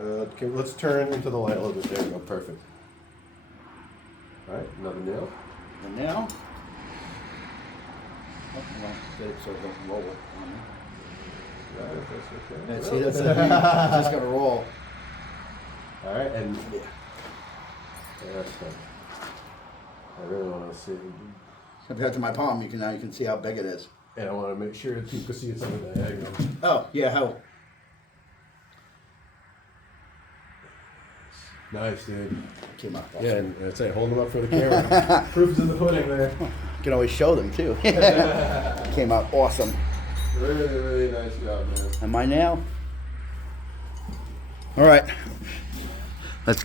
Okay, let's turn into the light a little bit. There we go. Perfect. All right. Another nail. And now. Get it so it doesn't roll on me. That's okay. See, that's it's just gonna roll. All right, and yeah, that's fine. I really want to see. Compared to my palm, you can see how big it is. And I want to make sure that you can see it's under the egg. Oh yeah, how? Nice, dude. Came out. Yeah, and that's it. Hold them up for the camera. Proof's in the pudding there. You can always show them too. Came out awesome. Really nice job, man. Am I now? All right. Let's